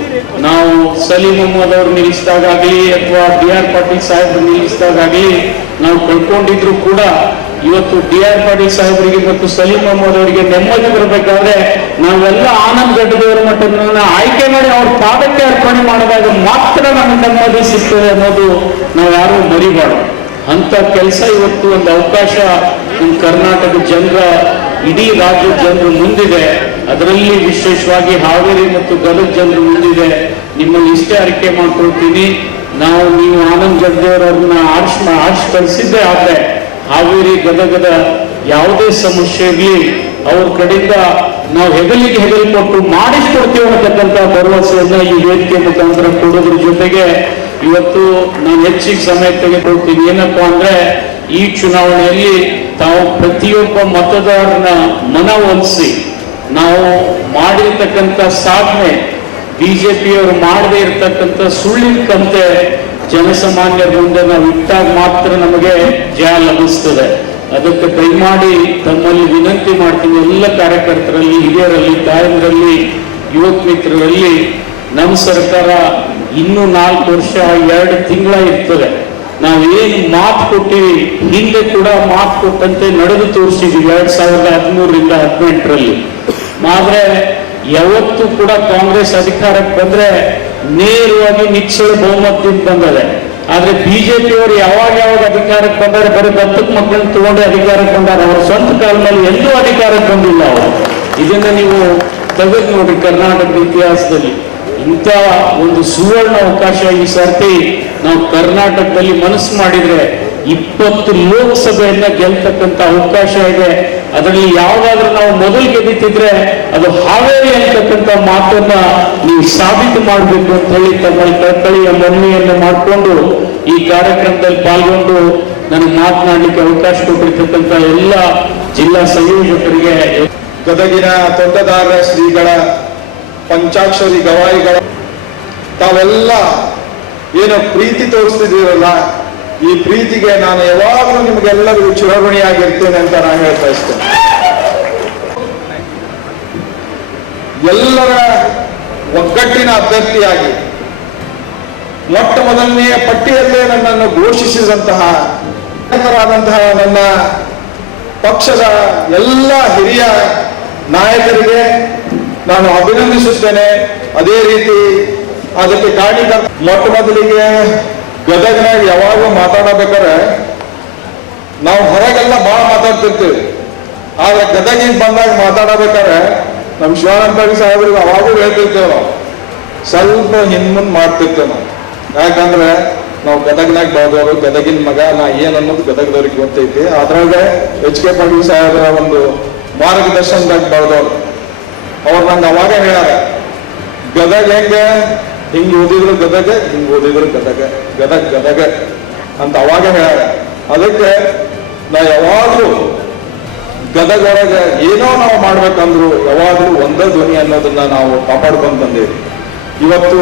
ನಾವು ಸಲೀಂ ಅಹಮದ್ ಅವ್ರು ನಿಲ್ಲಿಸಿದಾಗಲಿ ಅಥವಾ DR ಪಾಟೀಲ್ ಸಾಹೇಬ್ರು ನಿಲ್ಲಿಸಿದಾಗಲಿ ನಾವು ಕಳ್ಕೊಂಡಿದ್ರು ಕೂಡ ಇವತ್ತು DR ಪಾಟೀಲ್ ಸಾಹೇಬರಿಗೆ ಮತ್ತು ಸಲೀಂ ಅಹಮದ್ ಅವರಿಗೆ ನೆಮ್ಮದಿ ಬರಬೇಕಾದ್ರೆ ನಾವೆಲ್ಲ ಆನಂದ್ ಗಡ್ಡದವರ ಮಟ್ಟದ ಆಯ್ಕೆ ಮಾಡಿ ಅವ್ರ ಪಾದಕ್ಕೆ ಅರ್ಪಣೆ ಮಾಡಿದಾಗ ಮಾತ್ರ ನಮಗೆ ನೆಮ್ಮದಿ ಸಿಗ್ತದೆ ಅನ್ನೋದು ನಾವು ಯಾರು ಮರಿಬಾರ್ದು. ಅಂತ ಕೆಲಸ ಇವತ್ತು ಒಂದು ಅವಕಾಶ ನಮ್ಮ ಕರ್ನಾಟಕ ಜನರ ಇಡೀ ರಾಜ್ಯದ ಜನರು ಮುಂದಿದೆ. ಅದರಲ್ಲಿ ವಿಶೇಷವಾಗಿ ಹಾವೇರಿ ಮತ್ತು ಗದಗ ಜನರು ಮುಂದಿದೆ. ನಿಮ್ಮಲ್ಲಿ ಇಷ್ಟೇ ಅರಿಕೆ ಮಾಡ್ಕೊಳ್ತೀನಿ, ನೀವು ಆನಂದ್ ಗಡ್ದೇವರನ್ನ ಆರ್ಶ್ ಕಳಿಸಿದ್ದೆ ಆದ್ರೆ ಹಾವೇರಿ ಗದಗದ ಯಾವುದೇ ಸಮಸ್ಯೆ ಇರಲಿ ಅವ್ರ ಕಡೆಯಿಂದ ನಾವು ಹೆಗಲಿಗೆ ಕೊಟ್ಟು ಮಾಡಿಸ್ಕೊಡ್ತೀವಿ ಅನ್ನತಕ್ಕಂಥ ಭರವಸೆಯನ್ನ ಈ ವೇದಿಕೆ ಮುಖಾಂತರ ಕೊಡೋದ್ರ ಜೊತೆಗೆ ಇವತ್ತು ನಾನು ಹೆಚ್ಚಿಗೆ ಸಮಯ ತೆಗೆದುಕೊಳ್ತೀನಿ. ಏನಪ್ಪಾ ಅಂದ್ರೆ ಈ ಚುನಾವಣೆಯಲ್ಲಿ ತಾವು ಪ್ರತಿಯೊಬ್ಬ ಮತದಾರನ ಮನವೊಲಿಸಿ ನಾವು ಮಾಡಿರ್ತಕ್ಕಂಥ ಸಾಧನೆ ಬಿಜೆಪಿಯವರು ಮಾಡದೇ ಇರತಕ್ಕಂಥ ಸುಳ್ಳಿನ ಕಂತೆ ಜನಸಾಮಾನ್ಯರ ಮುಂದೆ ನಾವು ಇಟ್ಟಾಗ ಮಾತ್ರ ನಮಗೆ ಜಯ ಲಭಿಸ್ತದೆ. ಅದಕ್ಕೆ ದಯಮಾಡಿ ತಮ್ಮಲ್ಲಿ ವಿನಂತಿ ಮಾಡ್ತೀನಿ, ಎಲ್ಲ ಕಾರ್ಯಕರ್ತರಲ್ಲಿ, ಹಿರಿಯರಲ್ಲಿ, ತಾಯಂದ್ರಲ್ಲಿ, ಯುವಕ ಮಿತ್ರರಲ್ಲಿ, ನಮ್ಮ ಸರ್ಕಾರ ಇನ್ನೂ 4 ವರ್ಷ 2 ತಿಂಗಳ ಇರ್ತದೆ. ನಾವೇನು ಮಾತು ಕೊಟ್ಟಿವಿ ಹಿಂದೆ ಕೂಡ ಮಾತು ಕೊಟ್ಟಂತೆ ನಡೆದು ತೋರಿಸಿದ್ವಿ 2013 ರಿಂದ 2018ರಲ್ಲಿ. ಆದ್ರೆ ಯಾವತ್ತೂ ಕೂಡ ಕಾಂಗ್ರೆಸ್ ಅಧಿಕಾರಕ್ಕೆ ಬಂದ್ರೆ ನೇರವಾಗಿ ನಿಚ್ಚಳ ಬಹುಮತದಿಂದ ಬಂದದೆ. ಆದ್ರೆ ಬಿಜೆಪಿಯವರು ಯಾವಾಗ ಅಧಿಕಾರಕ್ಕೆ ಬಂದರೆ ಬರೀ ದತ್ತಕ್ ಮಕ್ಕಳನ್ನ ತಗೊಂಡು ಅಧಿಕಾರಕ್ಕೆ ಬಂದಾರೆ. ಅವರ ಸ್ವಂತ ಕಾಲ ಮೇಲೆ ಎಂದೂ ಅಧಿಕಾರಕ್ಕೆ ಬಂದಿಲ್ಲ ಅವರು. ಇದನ್ನ ನೀವು ತೆಗೆದು ನೋಡಿ ಕರ್ನಾಟಕದ ಇತಿಹಾಸದಲ್ಲಿ. ಇಂಥ ಒಂದು ಸುವರ್ಣ ಅವಕಾಶ ಈ ಸರ್ತಿ ನಾವು ಕರ್ನಾಟಕದಲ್ಲಿ ಮನಸ್ಸು ಮಾಡಿದ್ರೆ 20 ಲೋಕಸಭೆಯನ್ನ ಗೆಲ್ತಕ್ಕಂಥ ಅವಕಾಶ ಇದೆ. ಅದರಲ್ಲಿ ಯಾವ್ದಾದ್ರೂ ನಾವು ಮೊದಲು ಗೆದ್ದಿದ್ರೆ ಅದು ಹಾವೇರಿ ಅಂತಕ್ಕಂಥ ಮಾತನ್ನ ನೀವು ಸಾಬೀತು ಮಾಡಬೇಕು ಅಂತ ಹೇಳಿ ತಮ್ಮಲ್ಲಿ ಕಳಕಳಿಯ ಮನವಿಯನ್ನು ಮಾಡಿಕೊಂಡು ಈ ಕಾರ್ಯಕ್ರಮದಲ್ಲಿ ಪಾಲ್ಗೊಂಡು ನನಗೆ ಮಾತನಾಡಲಿಕ್ಕೆ ಅವಕಾಶ ಕೊಟ್ಟಿರ್ತಕ್ಕಂಥ ಎಲ್ಲ ಜಿಲ್ಲಾ ಸಂಯೋಜಕರಿಗೆ, ಗದಗಿನ ತೊಂಟದಾರ ಶ್ರೀಗಳ ಪಂಚಾಕ್ಷರಿ ಗವಾಯಿಗಳ ತಾವೆಲ್ಲ ಏನು ಪ್ರೀತಿ ತೋರಿಸ್ತಿದ್ದೀರಲ್ಲ, ಈ ಪ್ರೀತಿಗೆ ನಾನು ಯಾವಾಗಲೂ ನಿಮಗೆಲ್ಲರಿಗೂ ಚಿರಋಣಿಯಾಗಿರ್ತೇನೆ ಅಂತ ನಾನು ಹೇಳ್ತಾ ಇಸ್ತೇನೆ. ಎಲ್ಲರ ಒಗ್ಗಟ್ಟಿನ ಅಭ್ಯರ್ಥಿಯಾಗಿ ಮೊಟ್ಟ ಮೊದಲನೆಯ ಪಟ್ಟಿಯಲ್ಲೇ ನನ್ನನ್ನು ಘೋಷಿಸಿದಂತಹ ನನ್ನ ಪಕ್ಷದ ಎಲ್ಲ ಹಿರಿಯ ನಾಯಕರಿಗೆ ನಾನು ಅಭಿನಂದಿಸುತ್ತೇನೆ. ಅದೇ ರೀತಿ ಅದಕ್ಕೆ ಕಾರಣೀಕರ್ತ ಮೊಟ್ಟ ಮೊದಲಿಗೆ ಗದಗನಾಗ ಯಾವಾಗ ಮಾತಾಡಬೇಕಾದ್ರೆ ನಾವು ಹೊರಗೆಲ್ಲ ಭಾಳ ಮಾತಾಡ್ತಿರ್ತೀವಿ, ಆದ್ರೆ ಗದಗಿಗೆ ಬಂದಾಗ ಮಾತಾಡಬೇಕಾದ್ರೆ ನಮ್ಮ ಶಿವಾನಂದ ಪಾಟೀಲ್ ಸಾಹೇಬ್ರಿಗೆ ಅವಾಗೂ ಹೇಳ್ತಿರ್ತೇವೆ, ನಾವು ಸ್ವಲ್ಪ ಹಿಂದ್ಮುಂದ್ ಮಾಡ್ತಿರ್ತೇವೆ ನಾವು. ಯಾಕಂದ್ರೆ ನಾವು ಗದಗ್ನಾಗ ಬೆಳೆದವರು, ಗದಗಿನ ಮಗ ನಾ ಏನನ್ನೋದು ಗದಗದವ್ರಿಗೆ ಗೊತ್ತೈತಿ. ಅದ್ರಾಗ ಎಚ್ ಕೆ ಪಾಟೀಲ್ ಸಾಹೇಬರ ಒಂದು ಮಾರ್ಗದರ್ಶನದಾಗ ಬೆಳೆದವ್ರು. ಅವ್ರು ನಂಗೆ ಅವಾಗ ಹೇಳ್ಯಾರ, ಗದಗ ಹೆಂಗ ಹಿಂಗ್ ಓದಿದ್ರು ಗದಗ, ಹಿಂಗ್ ಓದಿದ್ರು ಗದಗ, ಗದಗ ಗದಗ ಅಂತ ಅವಾಗ ಹೇಳ್ಯಾರ. ಅದಕ್ಕೆ ನಾ ಯಾವಾಗ್ಲೂ ಗದಗ ಒಳಗೆ ಏನೋ ನಾವು ಮಾಡ್ಬೇಕಂದ್ರು ಯಾವಾಗ್ಲೂ ಒಂದೇ ಧ್ವನಿ ಅನ್ನೋದನ್ನ ನಾವು ಕಾಪಾಡ್ಕೊಂಡು ಬಂದೇವಿ. ಇವತ್ತು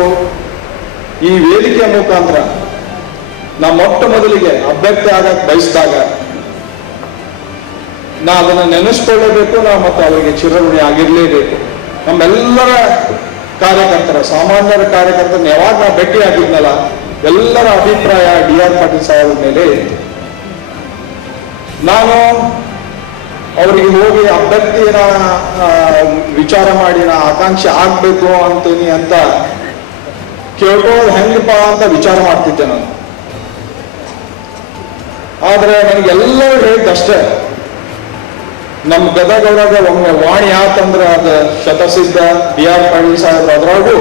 ಈ ವೇದಿಕೆಯ ಮುಖಾಂತರ ನಾ ಮೊಟ್ಟ ಮೊದಲಿಗೆ ಅಭ್ಯರ್ಥಿ ಆಗಕ್ಕೆ ಬಯಸಿದಾಗ ನಾ ಅದನ್ನು ನೆನೆಸ್ಕೊಳ್ಳೇಬೇಕು, ನಾವು ಮತ್ತು ಅವರಿಗೆ ಚಿರಋಣಿ ಆಗಿರ್ಲೇಬೇಕು. ನಮ್ಮೆಲ್ಲರ ಕಾರ್ಯಕರ್ತರ, ಸಾಮಾನ್ಯರ ಕಾರ್ಯಕರ್ತರನ್ನ ಯಾವಾಗ ನಾ ಭೇಟಿ ಆಗಿದ್ನಲ್ಲ, ಎಲ್ಲರ ಅಭಿಪ್ರಾಯ ಡಿ.ಆರ್. ಪಾಟೀಲ್ ಸಾಹೇಬ್ರ ಮೇಲೆ ನಾನು ಅವರಿಗೆ ಹೋಗಿ ಅಭ್ಯರ್ಥಿನ ವಿಚಾರ ಮಾಡಿ ನಾ ಆಕಾಂಕ್ಷೆ ಆಗ್ಬೇಕು ಅಂತೀನಿ ಅಂತ ಕೇಳ್ಕೊಳ್ಳೋದು ಹೆಂಗಪ್ಪ ಅಂತ ವಿಚಾರ ಮಾಡ್ತಿದ್ದೆ ನಾನು. ಆದ್ರೆ ನನಗೆಲ್ಲರೂ ಹೇಳಿದ್ದಷ್ಟೇ, ನಮ್ಮ ಗದಗೊಳಗೆ ಒಮ್ಮೆ ವಾಣಿ ಆತಂದ್ರೆ ಅದು ಶತಸಿದ್ಧ ಡಿ.ಆರ್. ಪಾಟೀಲ್ ಸಾಹೇಬ್ರು ಅದ್ರಾಗೂ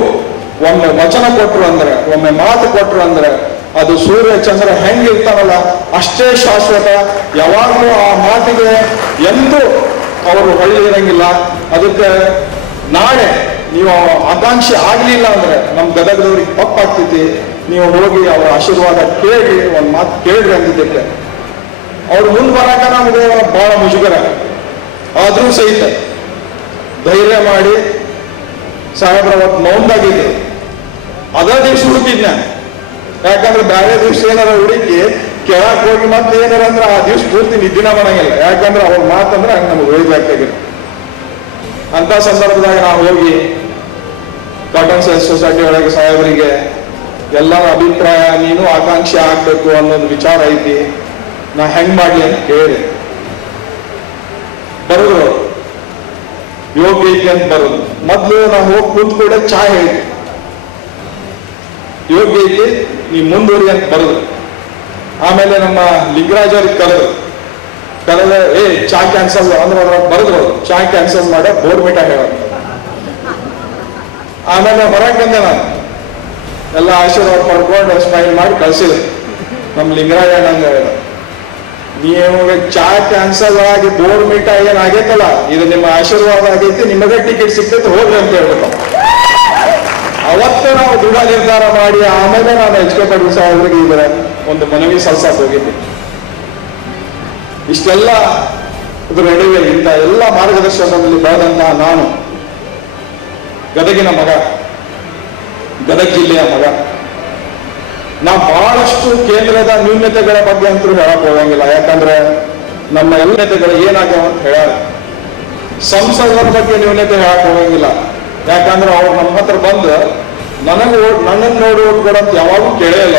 ಒಮ್ಮೆ ವಚನ ಕೊಟ್ರು ಅಂದ್ರೆ, ಒಮ್ಮೆ ಮಾತು ಕೊಟ್ರು ಅಂದ್ರೆ ಅದು ಸೂರ್ಯ ಚಂದ್ರ ಹೆಂಗಿರ್ತಾವಲ್ಲ ಅಷ್ಟೇ ಶಾಶ್ವತ. ಯಾವಾಗಲೂ ಆ ಮಾತಿಗೆ ಎಂದೂ ಅವರು ಹೊಳ್ಳಿ ಇರಂಗಿಲ್ಲ. ಅದಕ್ಕೆ ನಾಳೆ ನೀವು ಆಕಾಂಕ್ಷಿ ಆಗ್ಲಿಲ್ಲ ಅಂದ್ರೆ ನಮ್ಮ ಗದಗದವ್ರಿಗೆ ತಪ್ಪಾಗ್ತೈತಿ. ನೀವು ಹೋಗಿ ಅವರ ಆಶೀರ್ವಾದ ಕೇಳಿ ಒಂದು ಮಾತು ಕೇಳ್ರಿ ಅಂದಿದ್ದಕ್ಕೆ ಅವ್ರು ಮುಂದೆ ಬರಾಕ ನಮಗೆ ಬಹಳ ಮುಜುಗರ. ಆದ್ರೂ ಸಹಿತ ಧೈರ್ಯ ಮಾಡಿ ಸಾಹೇಬ್ರ ಅವತ್ತು ಮೌನದಾಗಿದೆ. ಅದೇ ದಿವ್ಸ ಹುಡುಕಿದ್ನ, ಯಾಕಂದ್ರೆ ಬೇರೆ ದಿವ್ಸ ಏನಾರ ಹುಡುಕಿ ಕೆಳಕ್ ಹೋಗಿ ಮತ್ತೆ ಏನಾರ ಅಂದ್ರೆ ಆ ದಿವ್ಸ ಪೂರ್ತಿ ನಿದ್ದಿನ ಮಾಡಂಗಿಲ್ಲ. ಯಾಕಂದ್ರೆ ಅವ್ರ ಮಾತಂದ್ರೆ ಹಂಗೆ ನಮ್ಗೆ ಒಯ್ಬೇಕಾಗಿಲ್ಲ. ಅಂತ ಸಂದರ್ಭದಾಗ ನಾವು ಹೋಗಿ ಕಾಟನ್ ಸೈನ್ಸ್ ಸೊಸೈಟಿ ಒಳಗೆ ಸಾಹೇಬರಿಗೆ ಎಲ್ಲರ ಅಭಿಪ್ರಾಯ, ನೀನು ಆಕಾಂಕ್ಷೆ ಆಗ್ಬೇಕು ಅನ್ನೋದು ವಿಚಾರ ಐತಿ, ನಾ ಹೆಂಗ್ ಮಾಡ್ಲಿ ಅಂತ ಕೇಳಿದೆ. ಬರೋದು ಯೋಗ್ಯ ಐತಿ ಅಂತ ಬರೋದು. ಮೊದ್ಲು ನಾವು ಹೋಗಿ ಕುಂತ ಕೂಡ ಚಾ ಹೇಳಿದ್ವಿ, ಯೋಗ್ಯ ಐತಿ ನೀ ಮುಂದುವರಿ ಅಂತ ಬರೋದು. ಆಮೇಲೆ ನಮ್ಮ ಲಿಂಗರಾಜ್ ಅವ್ರಿಗೆ ಕರೆದ ಚಾ ಕ್ಯಾನ್ಸಲ್ ಅಂದ್ರೆ ಬರೆದ್ರು, ಚಾ ಕ್ಯಾನ್ಸಲ್ ಮಾಡ ಬೋರ್ ಮೀಟ ಹೇಳೋದು. ಆಮೇಲೆ ಹೊರಗೆ ಬಂದೆ ನಾನು, ಎಲ್ಲ ಆಶೀರ್ವಾದ ಮಾಡ್ಕೊಂಡು ಸ್ಮೈಲ್ ಮಾಡಿ ಕಳ್ಸಿದೆ. ನಮ್ಮ ಲಿಂಗರಾಜ ನಂಗೆ ಹೇಳಿದ, ನೀವು ಚಾ ಕ್ಯಾನ್ಸಲ್ ಆಗಿ ಬೋರ್ ಮೀಟ ಏನಾಗೈತಲ್ಲ, ಇದು ನಿಮ್ಮ ಆಶೀರ್ವಾದ ಆಗೈತಿ, ನಿಮಗೆ ಟಿಕೆಟ್ ಸಿಗ್ತೈತೆ ಹೋಗ್ರಿ ಅಂತ ಹೇಳ್ಬೇಕು. ಅವತ್ತು ನಾವು ದೃಢ ನಿರ್ಧಾರ ಮಾಡಿ ಆಮೇಲೆ ನಾನು ಎಚ್ ಕೆ ಪಾಟೀಲ್ ಸಾಹೇಬ್ರಿಗೆ ಇದರ ಒಂದು ಮನವಿ ಸಲ್ಸಕ್ಕೆ ಹೋಗಿದ್ದೆ. ಇಷ್ಟೆಲ್ಲ ಇದ್ರ ನಡುವೆ ಇಂಥ ಎಲ್ಲ ಮಾರ್ಗದರ್ಶನದಲ್ಲಿ ಬೆಳೆದಂತ ನಾನು ಗದಗಿನ ಮಗ, ಗದಗ ಜಿಲ್ಲೆಯ ಮಗ. ನಾ ಬಹಳಷ್ಟು ಕೇಂದ್ರದ ನ್ಯೂನತೆಗಳ ಬಗ್ಗೆ ಅಂತೂ ಹೇಳಕ್ ಹೋಗಂಗಿಲ್ಲ. ಯಾಕಂದ್ರೆ ನಮ್ಮ ನ್ಯೂನತೆಗಳು ಏನಾಗ್ಯಾವ ಅಂತ ಹೇಳ, ಸಂಸದರ ಬಗ್ಗೆ ನ್ಯೂನತೆ ಹೇಳಕ್ ಹೋಗಂಗಿಲ್ಲ. ಯಾಕಂದ್ರೆ ಅವ್ರು ನಮ್ಮ ಹತ್ರ ಬಂದು ನನ್ನನ್ನು ನೋಡಿ ಓಟ್ ಕೊಡಂತ ಯಾವಾಗೂ ಕೇಳೇ ಇಲ್ಲ.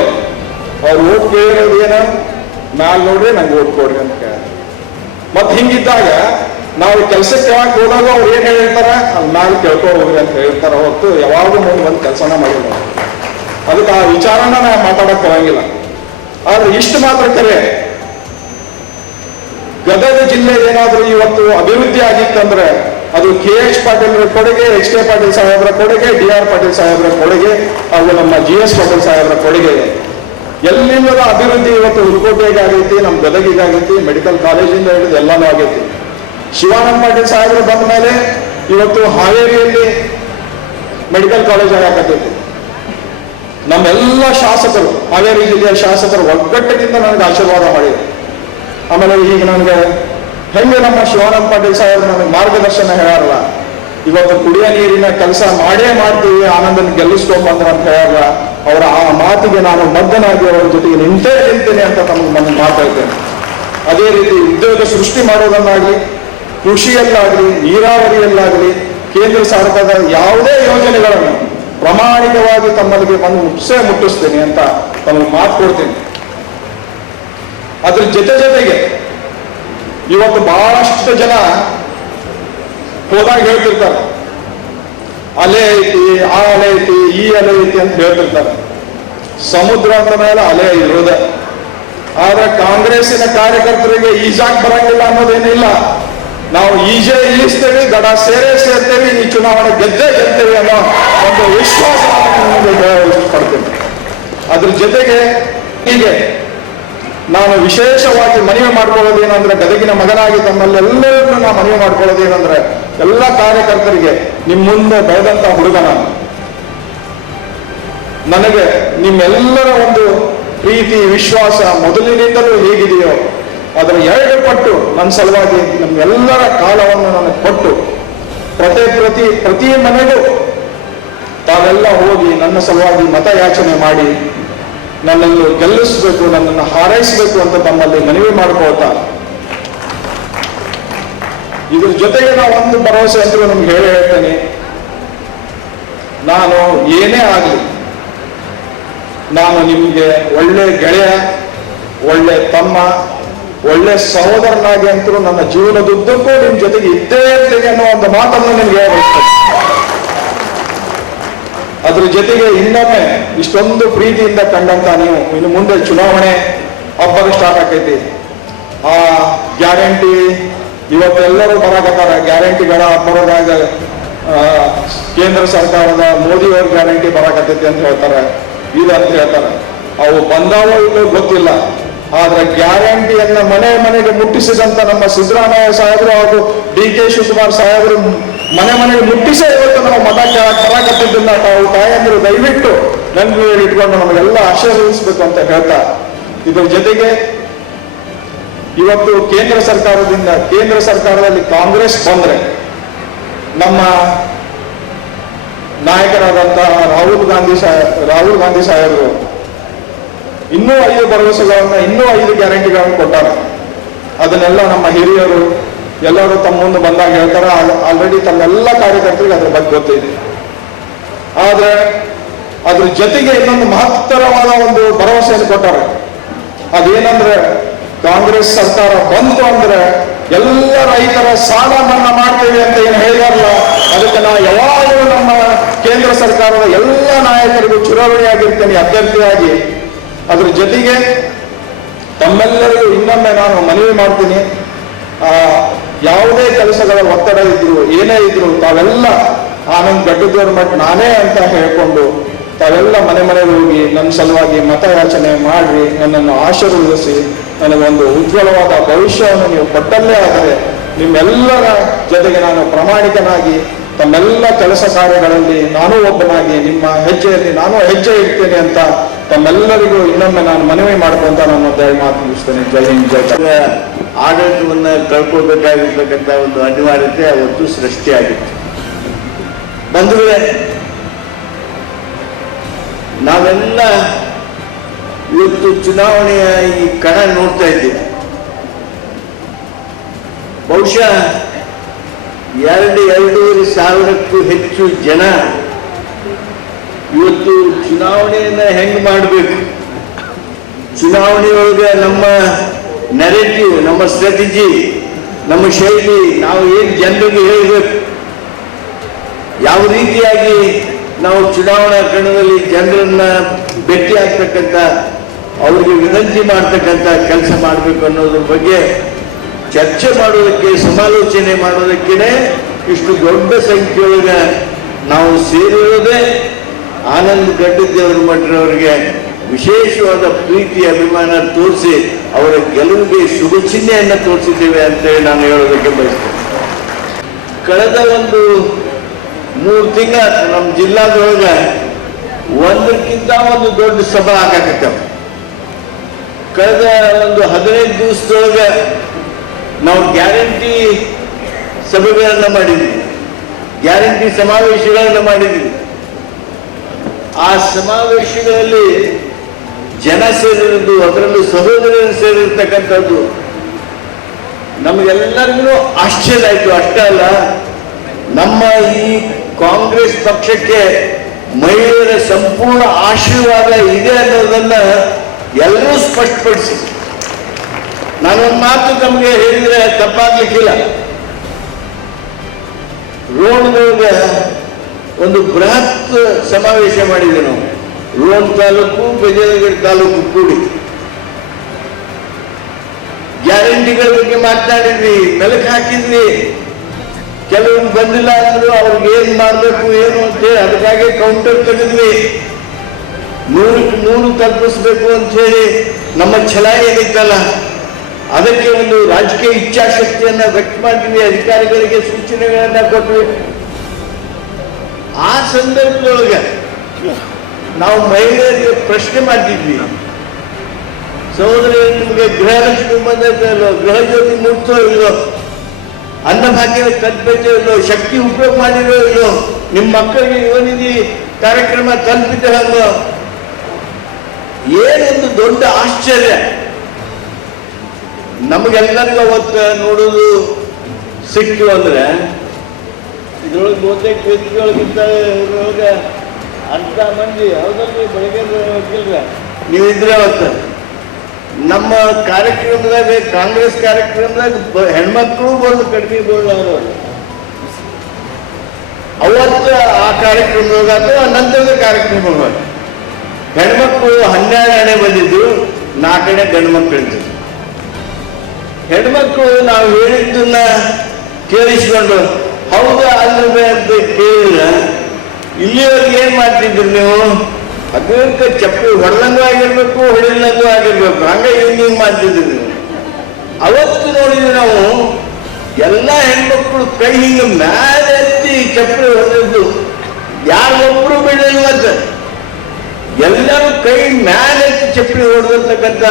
ಅವ್ರು ಓಟ್ ಕೇಳಿರೋದು ಏನ, ಮ್ಯಾಲ್ ನೋಡ್ರಿ ನಂಗೆ ಓಟ್ ಕೊಡ್ರಿ ಅಂತ ಕೇಳ. ಮತ್ ಹಿಂಗಿದ್ದಾಗ ನಾವು ಕೆಲ್ಸಕ್ಕೆ ಯಾವಾಗ ಹೋದಾಗ ಅವ್ರು ಏನ್ ಹೇಳಿರ್ತಾರ ಅಲ್ಲಿ ಮ್ಯಾಲ ಕೇಳ್ಕೊ ಹೋಗ್ರಿ ಅಂತ ಹೇಳ್ತಾರ, ಹೊತ್ತು ಯಾವಾಗೂ ಮುಂದೆ ಬಂದು ಕೆಲಸನ ಮಾಡಿಲ್ಲ. ಅದಕ್ಕೆ ಆ ವಿಚಾರನ ನಾ ಮಾತಾಡಕ್ ಹೋಗಂಗಿಲ್ಲ. ಆದ್ರೆ ಇಷ್ಟು ಮಾತ್ರ ಕರೆ, ಗದಗ ಜಿಲ್ಲೆ ಏನಾದ್ರೂ ಇವತ್ತು ಅಭಿವೃದ್ಧಿ ಆಗಿತ್ತಂದ್ರೆ ಅದು ಕೆ.ಎಚ್. ಪಾಟೀಲ್ರ ಕೊಡುಗೆ, ಎಚ್ ಕೆ ಪಾಟೀಲ್ ಸಾಹೇಬ್ರ ಕೊಡುಗೆ, ಡಿ.ಆರ್. ಪಾಟೀಲ್ ಸಾಹೇಬ್ರ ಕೊಡುಗೆ, ಹಾಗೂ ನಮ್ಮ ಜಿ.ಎಸ್. ಪಾಟೀಲ್ ಸಾಹೇಬ್ರ ಕೊಡುಗೆ. ಎಲ್ಲಿಂದ ಅಭಿವೃದ್ಧಿ ಇವತ್ತು ಹುಲಕೋಟೆಗೆ ಆಗೈತಿ, ನಮ್ಮ ಗದಗಿಗೆ ಆಗೈತಿ, ಮೆಡಿಕಲ್ ಕಾಲೇಜಿಂದ ಹಿಡಿದು ಎಲ್ಲಾನು ಆಗೈತಿ. ಶಿವಾನಂದ ಪಾಟೀಲ್ ಸಾಹೇಬರು ಬಂದ ಮೇಲೆ ಇವತ್ತು ಹಾವೇರಿಯಲ್ಲಿ ಮೆಡಿಕಲ್ ಕಾಲೇಜ್ ಆಗಕತ್ತೈತಿ. ನಮ್ಮೆಲ್ಲ ಶಾಸಕರು, ಹಾವೇರಿ ಜಿಲ್ಲೆಯ ಶಾಸಕರು ಒಗ್ಗಟ್ಟಿನಿಂದ ನನಗೆ ಆಶೀರ್ವಾದ ಮಾಡಿದ್ರು. ಆಮೇಲೆ ಈಗ ನನಗೆ ಹೆಂಗೆ ನಮ್ಮ ಶಿವಾನಂದ ಪಾಟೀಲ್ ಸಾಹೇಬರು ನನಗೆ ಮಾರ್ಗದರ್ಶನ ಹೇಳಾರಲ್ಲ, ಇವತ್ತು ಕುಡಿಯ ನೀರಿನ ಕೆಲಸ ಮಾಡೇ ಮಾಡ್ತೀವಿ, ಆನಂದನ ಗೆಲ್ಲಿಸ್ಕೊಂಬಂದ್ರ ಅಂತ ಹೇಳಾರಲ್ಲ, ಅವರ ಆ ಮಾತಿಗೆ ನಾನು ಬದ್ಧನಾಗಿ ಅವರ ಜೊತೆಗೆ ನಿಂತೇನೆ ಅಂತ ತಮಗೆ ಮಾತಾಡ್ತೇನೆ. ಅದೇ ರೀತಿ ಉದ್ಯೋಗ ಸೃಷ್ಟಿ ಮಾಡೋದನ್ನಾಗಲಿ, ಕೃಷಿಯಲ್ಲಾಗಲಿ, ನೀರಾವರಿಯಲ್ಲಾಗಲಿ, ಕೇಂದ್ರ ಸರ್ಕಾರದ ಯಾವುದೇ ಯೋಜನೆಗಳನ್ನು ಪ್ರಾಮಾಣಿಕವಾಗಿ ತಮ್ಮಲ್ಲಿಗೆ ಬಂದು ಮುಟ್ಟಿಸ್ತೇನೆ ಅಂತ ತಮಗೆ ಮಾತು ಕೊಡ್ತೇನೆ. ಅದ್ರ ಜೊತೆಗೆ ಇವತ್ತು ಬಹಳಷ್ಟು ಜನ ಹೋದಾಗ ಹೇಳ್ತಿರ್ತಾರೆ, ಅಲೆ ಐತಿ, ಆ ಅಲೆ ಐತಿ, ಈ ಅಲೆ ಐತಿ ಅಂತ ಹೇಳ್ತಿರ್ತಾರೆ. ಸಮುದ್ರ ಅಂದ ಮೇಲೆ ಅಲೆ ಇರೋದ. ಆದ್ರೆ ಕಾಂಗ್ರೆಸ್ಸಿನ ಕಾರ್ಯಕರ್ತರಿಗೆ ಈಜಾಕ್ ಬರಂಗಿಲ್ಲ ಅನ್ನೋದೇನಿಲ್ಲ. ನಾವು ಈಜ್ತೇವೆ, ಗಡ ಸೇರ್ತೇವೆ, ಈ ಚುನಾವಣೆ ಗೆಲ್ತೇವೆ ಅನ್ನೋ ಒಂದು ವಿಶ್ವಾಸ ಇಷ್ಟಪಡ್ತೇನೆ. ಅದ್ರ ಜೊತೆಗೆ ಹೀಗೆ ನಾನು ವಿಶೇಷವಾಗಿ ಮನವಿ ಮಾಡ್ಕೊಳ್ಳೋದೇನಂದ್ರೆ, ಗದಗಿನ ಮಗನಾಗಿ ತಮ್ಮಲ್ಲೆಲ್ಲರನ್ನು ನಾವು ಮನವಿ ಮಾಡ್ಕೊಳ್ಳೋದೇನಂದ್ರೆ, ಎಲ್ಲ ಕಾರ್ಯಕರ್ತರಿಗೆ ನಿಮ್ಮ ಮುಂದೆ ಬೆಳೆದಂತ ಹುಡುಗ ನಾನು. ನನಗೆ ನಿಮ್ಮೆಲ್ಲರ ಒಂದು ಪ್ರೀತಿ ವಿಶ್ವಾಸ ಮೊದಲಿನಿಂದಲೂ ಹೇಗಿದೆಯೋ ಅದರ 2 ಪಟ್ಟು ನನ್ನ ಸಲುವಾಗಿ ನಮ್ಮೆಲ್ಲರ ಕಾಲವನ್ನು ನನಗೆ ಕೊಟ್ಟು ಪ್ರತಿ ಮನೆಗೂ ತಾವೆಲ್ಲ ಹೋಗಿ ನನ್ನ ಸಲುವಾಗಿ ಮತಯಾಚನೆ ಮಾಡಿ ನನ್ನನ್ನು ಗೆಲ್ಲಿಸಬೇಕು, ನನ್ನನ್ನು ಹಾರೈಸಬೇಕು ಅಂತ ತಮ್ಮಲ್ಲಿ ಮನವಿ ಮಾಡ್ಕೊಳ್ತಾ, ಇದ್ರ ಜೊತೆಗೆ ನಾವು ಒಂದು ಭರವಸೆ ಅಂತೂ ನಿಮ್ಗೆ ಹೇಳ್ತೇನೆ, ನಾನು ಏನೇ ಆಗಲಿ ನಾನು ನಿಮ್ಗೆ ಒಳ್ಳೆ ಗೆಳೆಯ, ಒಳ್ಳೆ ತಮ್ಮ, ಒಳ್ಳೆ ಸಹೋದರನಾಗಿ ಅಂತೂ ನನ್ನ ಜೀವನದುದ್ದಕ್ಕೂ ನಿಮ್ ಜೊತೆಗೆ ಇದ್ದೇ ಇರ್ತೇನೆ ಅನ್ನೋ ಒಂದು ಮಾತನ್ನು ನಿಮ್ಗೆ ಹೇಳ್ಬೇಕು. ಅದ್ರ ಜೊತೆಗೆ ಇನ್ನೊಮ್ಮೆ ಇಷ್ಟೊಂದು ಪ್ರೀತಿಯಿಂದ ಕಂಡಂತ ನೀವು ಇನ್ನು ಮುಂದೆ ಚುನಾವಣೆ ಹಬ್ಬಕ್ಕೆ ಸ್ಟಾರ್ಟ್ ಆಕೈತಿ. ಆ ಗ್ಯಾರಂಟಿ ಇವತ್ತೆಲ್ಲರೂ ಬರಾಕತ್ತಾರ. ಗ್ಯಾರಂಟಿಗಳ ಬರೋದಾಗ ಕೇಂದ್ರ ಸರ್ಕಾರದ ಮೋದಿಯವ್ರ ಗ್ಯಾರಂಟಿ ಬರಾಕತ್ತೈತಿ ಅಂತ ಹೇಳ್ತಾರೆ, ಇದು ಅಂತ ಹೇಳ್ತಾರೆ. ಅವು ಬಂದಾವೋ ಇಲ್ಲೋ ಗೊತ್ತಿಲ್ಲ. ಆದ್ರೆ ಗ್ಯಾರಂಟಿಯನ್ನ ಮನೆಗೆ ಮುಟ್ಟಿಸಿದಂತ ನಮ್ಮ ಸಿದ್ದರಾಮಯ್ಯ ಸಾಹೇಬರು ಹಾಗೂ DK ಶಿವಕುಮಾರ್ ಸಾಹೇಬರು ಮನೆಗೆ ಮುಟ್ಟಿಸೇ ಇವತ್ತು ನಾವು ಮತ ಕರಾಕತ್ತಿದ್ದನ್ನ ತಾವು ತಾಯಂದಿರು ದಯವಿಟ್ಟು ನನ್ನ ಇಟ್ಕೊಂಡು ನಮಗೆಲ್ಲ ಆಶೀರ್ವದಿಸಬೇಕು ಅಂತ ಹೇಳ್ತಾ, ಇದರ ಜೊತೆಗೆ ಇವತ್ತು ಕೇಂದ್ರ ಸರ್ಕಾರದಲ್ಲಿ ಕಾಂಗ್ರೆಸ್ ಬಂದ್ರೆ ನಮ್ಮ ನಾಯಕರಾದಂತಹ ರಾಹುಲ್ ಗಾಂಧಿ ಸಾಹೇಬರು ಇನ್ನೂ 5 ಭರವಸೆಗಳನ್ನ, ಇನ್ನೂ 5 ಗ್ಯಾರಂಟಿಗಳನ್ನು ಕೊಟ್ಟಾರೆ. ಅದನ್ನೆಲ್ಲ ನಮ್ಮ ಹಿರಿಯರು ಎಲ್ಲರೂ ತಮ್ಮ ಮುಂದೆ ಬಂದಾಗ ಹೇಳ್ತಾರೆ. ಆಲ್ರೆಡಿ ತಮ್ಮೆಲ್ಲ ಕಾರ್ಯಕರ್ತರಿಗೆ ಅದ್ರ ಬಗ್ಗೆ ಗೊತ್ತಿದೆ. ಆದ್ರೆ ಅದ್ರ ಜೊತೆಗೆ ಇನ್ನೊಂದು ಮಹತ್ತರವಾದ ಒಂದು ಭರವಸೆಯನ್ನು ಕೊಟ್ಟಾರೆ. ಅದೇನಂದ್ರೆ, ಕಾಂಗ್ರೆಸ್ ಸರ್ಕಾರ ಬಂತು ಅಂದ್ರೆ ಎಲ್ಲ ರೈತರ ಸಾಲ ಮನ್ನಾ ಮಾಡ್ತೇವೆ ಅಂತ ಏನು ಹೇಳಿದಾರಲ್ಲ, ಅದಕ್ಕೆ ನಾವು ಯಾವಾಗಲೂ ನಮ್ಮ ಕೇಂದ್ರ ಸರ್ಕಾರದ ಎಲ್ಲ ನಾಯಕರಿಗೂ ಚುನಾವಣೆಯಾಗಿರ್ತೇನೆ ಅಭ್ಯರ್ಥಿಯಾಗಿ. ಅದ್ರ ಜೊತೆಗೆ ತಮ್ಮೆಲ್ಲರಿಗೂ ಇನ್ನೊಮ್ಮೆ ನಾನು ಮನವಿ ಮಾಡ್ತೀನಿ, ಯಾವುದೇ ಕೆಲಸಗಳ ಒತ್ತಡ ಇದ್ರು ಏನೇ ಇದ್ರು ತಾವೆಲ್ಲ ಆನಂದ್ ಗಡ್ಡದವ್ರ ಮಠ ನಾನೇ ಅಂತ ಹೇಳ್ಕೊಂಡು ತಾವೆಲ್ಲ ಮನೆಗೆ ಹೋಗಿ ನನ್ನ ಸಲುವಾಗಿ ಮತಯಾಚನೆ ಮಾಡಿ ನನ್ನನ್ನು ಆಶೀರ್ವದಿಸಿ ನನಗೊಂದು ಉಜ್ವಲವಾದ ಭವಿಷ್ಯವನ್ನು ನೀವು ಕೊಟ್ಟಲ್ಲೇ ಆದರೆ ನಿಮ್ಮೆಲ್ಲರ ಜೊತೆಗೆ ನಾನು ಪ್ರಾಮಾಣಿಕನಾಗಿ ತಮ್ಮೆಲ್ಲ ಕೆಲಸ ಕಾರ್ಯಗಳಲ್ಲಿ ನಾನು ಒಬ್ಬನಾಗಿ ನಿಮ್ಮ ಹೆಜ್ಜೆಯಲ್ಲಿ ನಾನು ಹೆಜ್ಜೆ ಇಡ್ತೇನೆ ಅಂತ ತಮ್ಮೆಲ್ಲರಿಗೂ ಇನ್ನೊಮ್ಮೆ ನಾನು ಮನವಿ ಮಾಡ್ಕೊಂತ ನಾನು ಮಾತು ಮುಗಿಸ್ತೇನೆ. ಜೈ ಹಿಂದ್, ಜೈ ಕರ್ನಾಟಕ. ಆಡಳಿತವನ್ನು ಕಳ್ಕೊಳ್ಬೇಕಾಗಿರ್ತಕ್ಕಂಥ ಒಂದು ಅನಿವಾರ್ಯತೆ ಅವತ್ತು ಸೃಷ್ಟಿಯಾಗಿತ್ತು. ಬಂಧುಗಳೇ, ನಾವೆಲ್ಲ ಇವತ್ತು ಚುನಾವಣೆಯ ಈ ಕಣ ನೋಡ್ತಾ ಇದ್ದೀವಿ. ಬಹುಶಃ 2-2.5 ಸಾವಿರಕ್ಕೂ ಹೆಚ್ಚು ಜನ ಇವತ್ತು ಚುನಾವಣೆಯನ್ನ ಹೆಂಗ್ ಮಾಡಬೇಕು, ಚುನಾವಣೆಯೊಳಗೆ ನಮ್ಮ ನೆರೆಟಿವ್, ನಮ್ಮ ಸ್ಟ್ರಾಟಜಿ, ನಮ್ಮ ಶೈಲಿ, ನಾವು ಏನು ಜನರಿಗೆ ಹೇಳಬೇಕು, ಯಾವ ರೀತಿಯಾಗಿ ನಾವು ಚುನಾವಣಾ ಕಣದಲ್ಲಿ ಜನರನ್ನ ಭೇಟಿ ಆಗ್ತಕ್ಕಂಥ, ಅವರಿಗೆ ವಿನಂತಿ ಮಾಡ್ತಕ್ಕಂಥ ಕೆಲಸ ಮಾಡಬೇಕು ಅನ್ನೋದ್ರ ಬಗ್ಗೆ ಚರ್ಚೆ ಮಾಡೋದಕ್ಕೆ, ಸಮಾಲೋಚನೆ ಮಾಡೋದಕ್ಕೇ ಇಷ್ಟು ದೊಡ್ಡ ಸಂಖ್ಯೆಯೊಳಗೆ ನಾವು ಸೇರಿರೋದೇ ಆನಂದ್ ಗಡ್ಡದೇವರ ಮಠರವರಿಗೆ ವಿಶೇಷವಾದ ಪ್ರೀತಿ ಅಭಿಮಾನ ತೋರಿಸಿ ಅವರ ಗೆಲುವಿಗೆ ಶುಭ ಚಿಹ್ನೆಯನ್ನು ತೋರಿಸಿದ್ದೇವೆ ಅಂತೇಳಿ ನಾನು ಹೇಳೋದಕ್ಕೆ ಬಯಸ್ತೇನೆ. ಕಳೆದ ಒಂದು 3 ತಿಂಗಳ ನಮ್ಮ ಜಿಲ್ಲಾದೊಳಗೆ ಒಂದಕ್ಕಿಂತ ಒಂದು ದೊಡ್ಡ ಸಭಾ ಆಗಾಕತ್ತವ. ಕಳೆದ ಒಂದು 15 ದಿವಸದೊಳಗೆ ನಾವು ಗ್ಯಾರಂಟಿ ಸಭೆಗಳನ್ನ ಮಾಡಿದ್ವಿ, ಗ್ಯಾರಂಟಿ ಸಮಾವೇಶಗಳನ್ನ ಮಾಡಿದ್ವಿ. ಆ ಸಮಾವೇಶಗಳಲ್ಲಿ ಜನ ಸೇರಿರುವುದು, ಅದರಲ್ಲೂ ಸಹೋದರರು ಸೇರಿರ್ತಕ್ಕಂಥದ್ದು ನಮಗೆಲ್ಲರಿಗೂ ಆಶ್ಚರ್ಯ ಆಯಿತು. ಅಷ್ಟೇ ಅಲ್ಲ, ನಮ್ಮ ಈ ಕಾಂಗ್ರೆಸ್ ಪಕ್ಷಕ್ಕೆ ಮಹಿಳೆಯರ ಸಂಪೂರ್ಣ ಆಶೀರ್ವಾದ ಇದೆ ಅನ್ನೋದನ್ನ ಎಲ್ಲರೂ ಸ್ಪಷ್ಟಪಡಿಸಿ. ನಾನೊಂದು ಮಾತು ತಮಗೆ ಹೇಳಿದ್ರೆ ತಪ್ಪಾಗ್ಲಿಕ್ಕಿಲ್ಲ. ರೋಣದೊಳಗೆ ಒಂದು ಬೃಹತ್ ಸಮಾವೇಶ ಮಾಡಿದ್ವಿ ನಾವು, ರೋಣ ತಾಲೂಕು ಬೆಜಲಗೇರಿ ತಾಲೂಕು ಕೂಡಿ. ಗ್ಯಾರಂಟಿಗಳ ಬಗ್ಗೆ ಮಾತನಾಡಿದ್ವಿ, ಮೆಲುಕು ಹಾಕಿದ್ವಿ. ಕೆಲವರು ಬಂದಿಲ್ಲ ಅಂದ್ರು ಅವ್ರಿಗೆ ಏನ್ ಮಾಡ್ಬೇಕು ಏನು ಅಂತ ಹೇಳಿ ಅದಕ್ಕಾಗಿ ಕೌಂಟರ್ ತೆಗೆದ್ವಿ. 100ಕ್ಕೆ 100 ತಲುಪಿಸ್ಬೇಕು ಅಂತ ಹೇಳಿ ನಮ್ಮ ಛಲ ಏನಿತ್ತಲ್ಲ ಅದಕ್ಕೆ ಒಂದು ರಾಜಕೀಯ ಇಚ್ಛಾಶಕ್ತಿಯನ್ನ ವ್ಯಕ್ತ ಮಾಡಿದ್ವಿ, ಅಧಿಕಾರಿಗಳಿಗೆ ಸೂಚನೆಗಳನ್ನ ಕೊಟ್ವಿ. ಆ ಸಂದರ್ಭದೊಳಗೆ ನಾವು ಮಹಿಳೆಯರಿಗೆ ಪ್ರಶ್ನೆ ಮಾಡ್ತಿದ್ವಿ, ಸಹೋದರಿ ನಿಮಗೆ ಗೃಹಲಕ್ಷ್ಮಿ ಬಂದೈತೆ ಇಲ್ಲೋ, ಗೃಹ ಜ್ಯೋತಿ ಮುಟ್ತೋ ಇಲ್ಲೋ, ಅನ್ನಭಾಗ್ಯ ತಲುಪೈತೋ ಇಲ್ಲೋ, ಶಕ್ತಿ ಉಪಯೋಗ ಮಾಡಿರೋ ಇಲ್ಲೋ, ನಿಮ್ಮ ಮಕ್ಕಳಿಗೆ ಯುವನಿಧಿ ಕಾರ್ಯಕ್ರಮ ತಲುಪಿದೆ ಹಂಗೋ. ಏನೊಂದು ದೊಡ್ಡ ಆಶ್ಚರ್ಯ ನಮಗೆಲ್ಲರಿಗೂ ಅವತ್ತು ನೋಡೋದು ಸಿಕ್ತು. ಅಂದ್ರೆ ಇದ್ರೊಳಗೆ ಬಹುತೇಕ ವೇದಿಕೆಯೊಳಗಿಂತ ಇದ್ರೊಳಗೆ ಅರ್ಧ ಮಂದಿ ಹೌದಲ್ಲಿ ಬೆಳಗ್ಗೆ ನೀವಿದ್ರೆ ಅವತ್ತು ನಮ್ಮ ಕಾರ್ಯಕ್ರಮದಾಗ, ಕಾಂಗ್ರೆಸ್ ಕಾರ್ಯಕ್ರಮದಾಗ ಹೆಣ್ಮಕ್ಳು ಬಂದು ಕಡಿಮೆ ಬೋಳವರು ಅವತ್ತು ಆ ಕಾರ್ಯಕ್ರಮದಾಗ ಅಥವಾ ನಂತರದ ಕಾರ್ಯಕ್ರಮಗಳು ಹೆಣ್ಮಕ್ಳು 12 ಬಂದಿದ್ದು, 4 ಗಂಡು ಮಕ್ಕಳಿದ್ದು. ಹೆಣ್ಮಕ್ಳು ನಾವು ಹೇಳಿದ್ದನ್ನ ಕೇಳಿಸ್ಕೊಂಡು ಹೌದಾ ಅಲ್ಲವೇ ಅಂತ ಕೇಳಿದ್ರೆ ಇಲ್ಲಿವರೆಗೆ ಏನ್ ಮಾಡ್ತಿದ್ರು ನೀವು? ಅದಕ್ಕೆ ಚಪ್ಪಲಿ ಹೊಡೆದಂಗೂ ಆಗಿರ್ಬೇಕು, ಹೊಡಿಲ್ಲಂಗೂ ಆಗಿರ್ಬೇಕು, ಹಂಗೆ ಹಿಂಗೆ ಮಾಡ್ತಿದ್ವಿ ನೀವು. ಅವತ್ತು ನೋಡಿದ್ವಿ ನಾವು ಎಲ್ಲ ಹೆಣ್ಮಕ್ಳು ಕೈ ಹಿಂಗೆ ಮೇಲೆ ಎತ್ತಿ ಚಪ್ಪಲಿ ಹೊಡೆದಿದ್ದು, ಯಾರೊಬ್ರು ಬಿಡಲಿಲ್ಲ. ಮತ್ತೆ ಎಲ್ಲರೂ ಕೈ ಮೇಲೆ ಎತ್ತಿ ಚಪ್ಪಲಿ ಹೊಡೆದಿರ್ತಕ್ಕಂಥ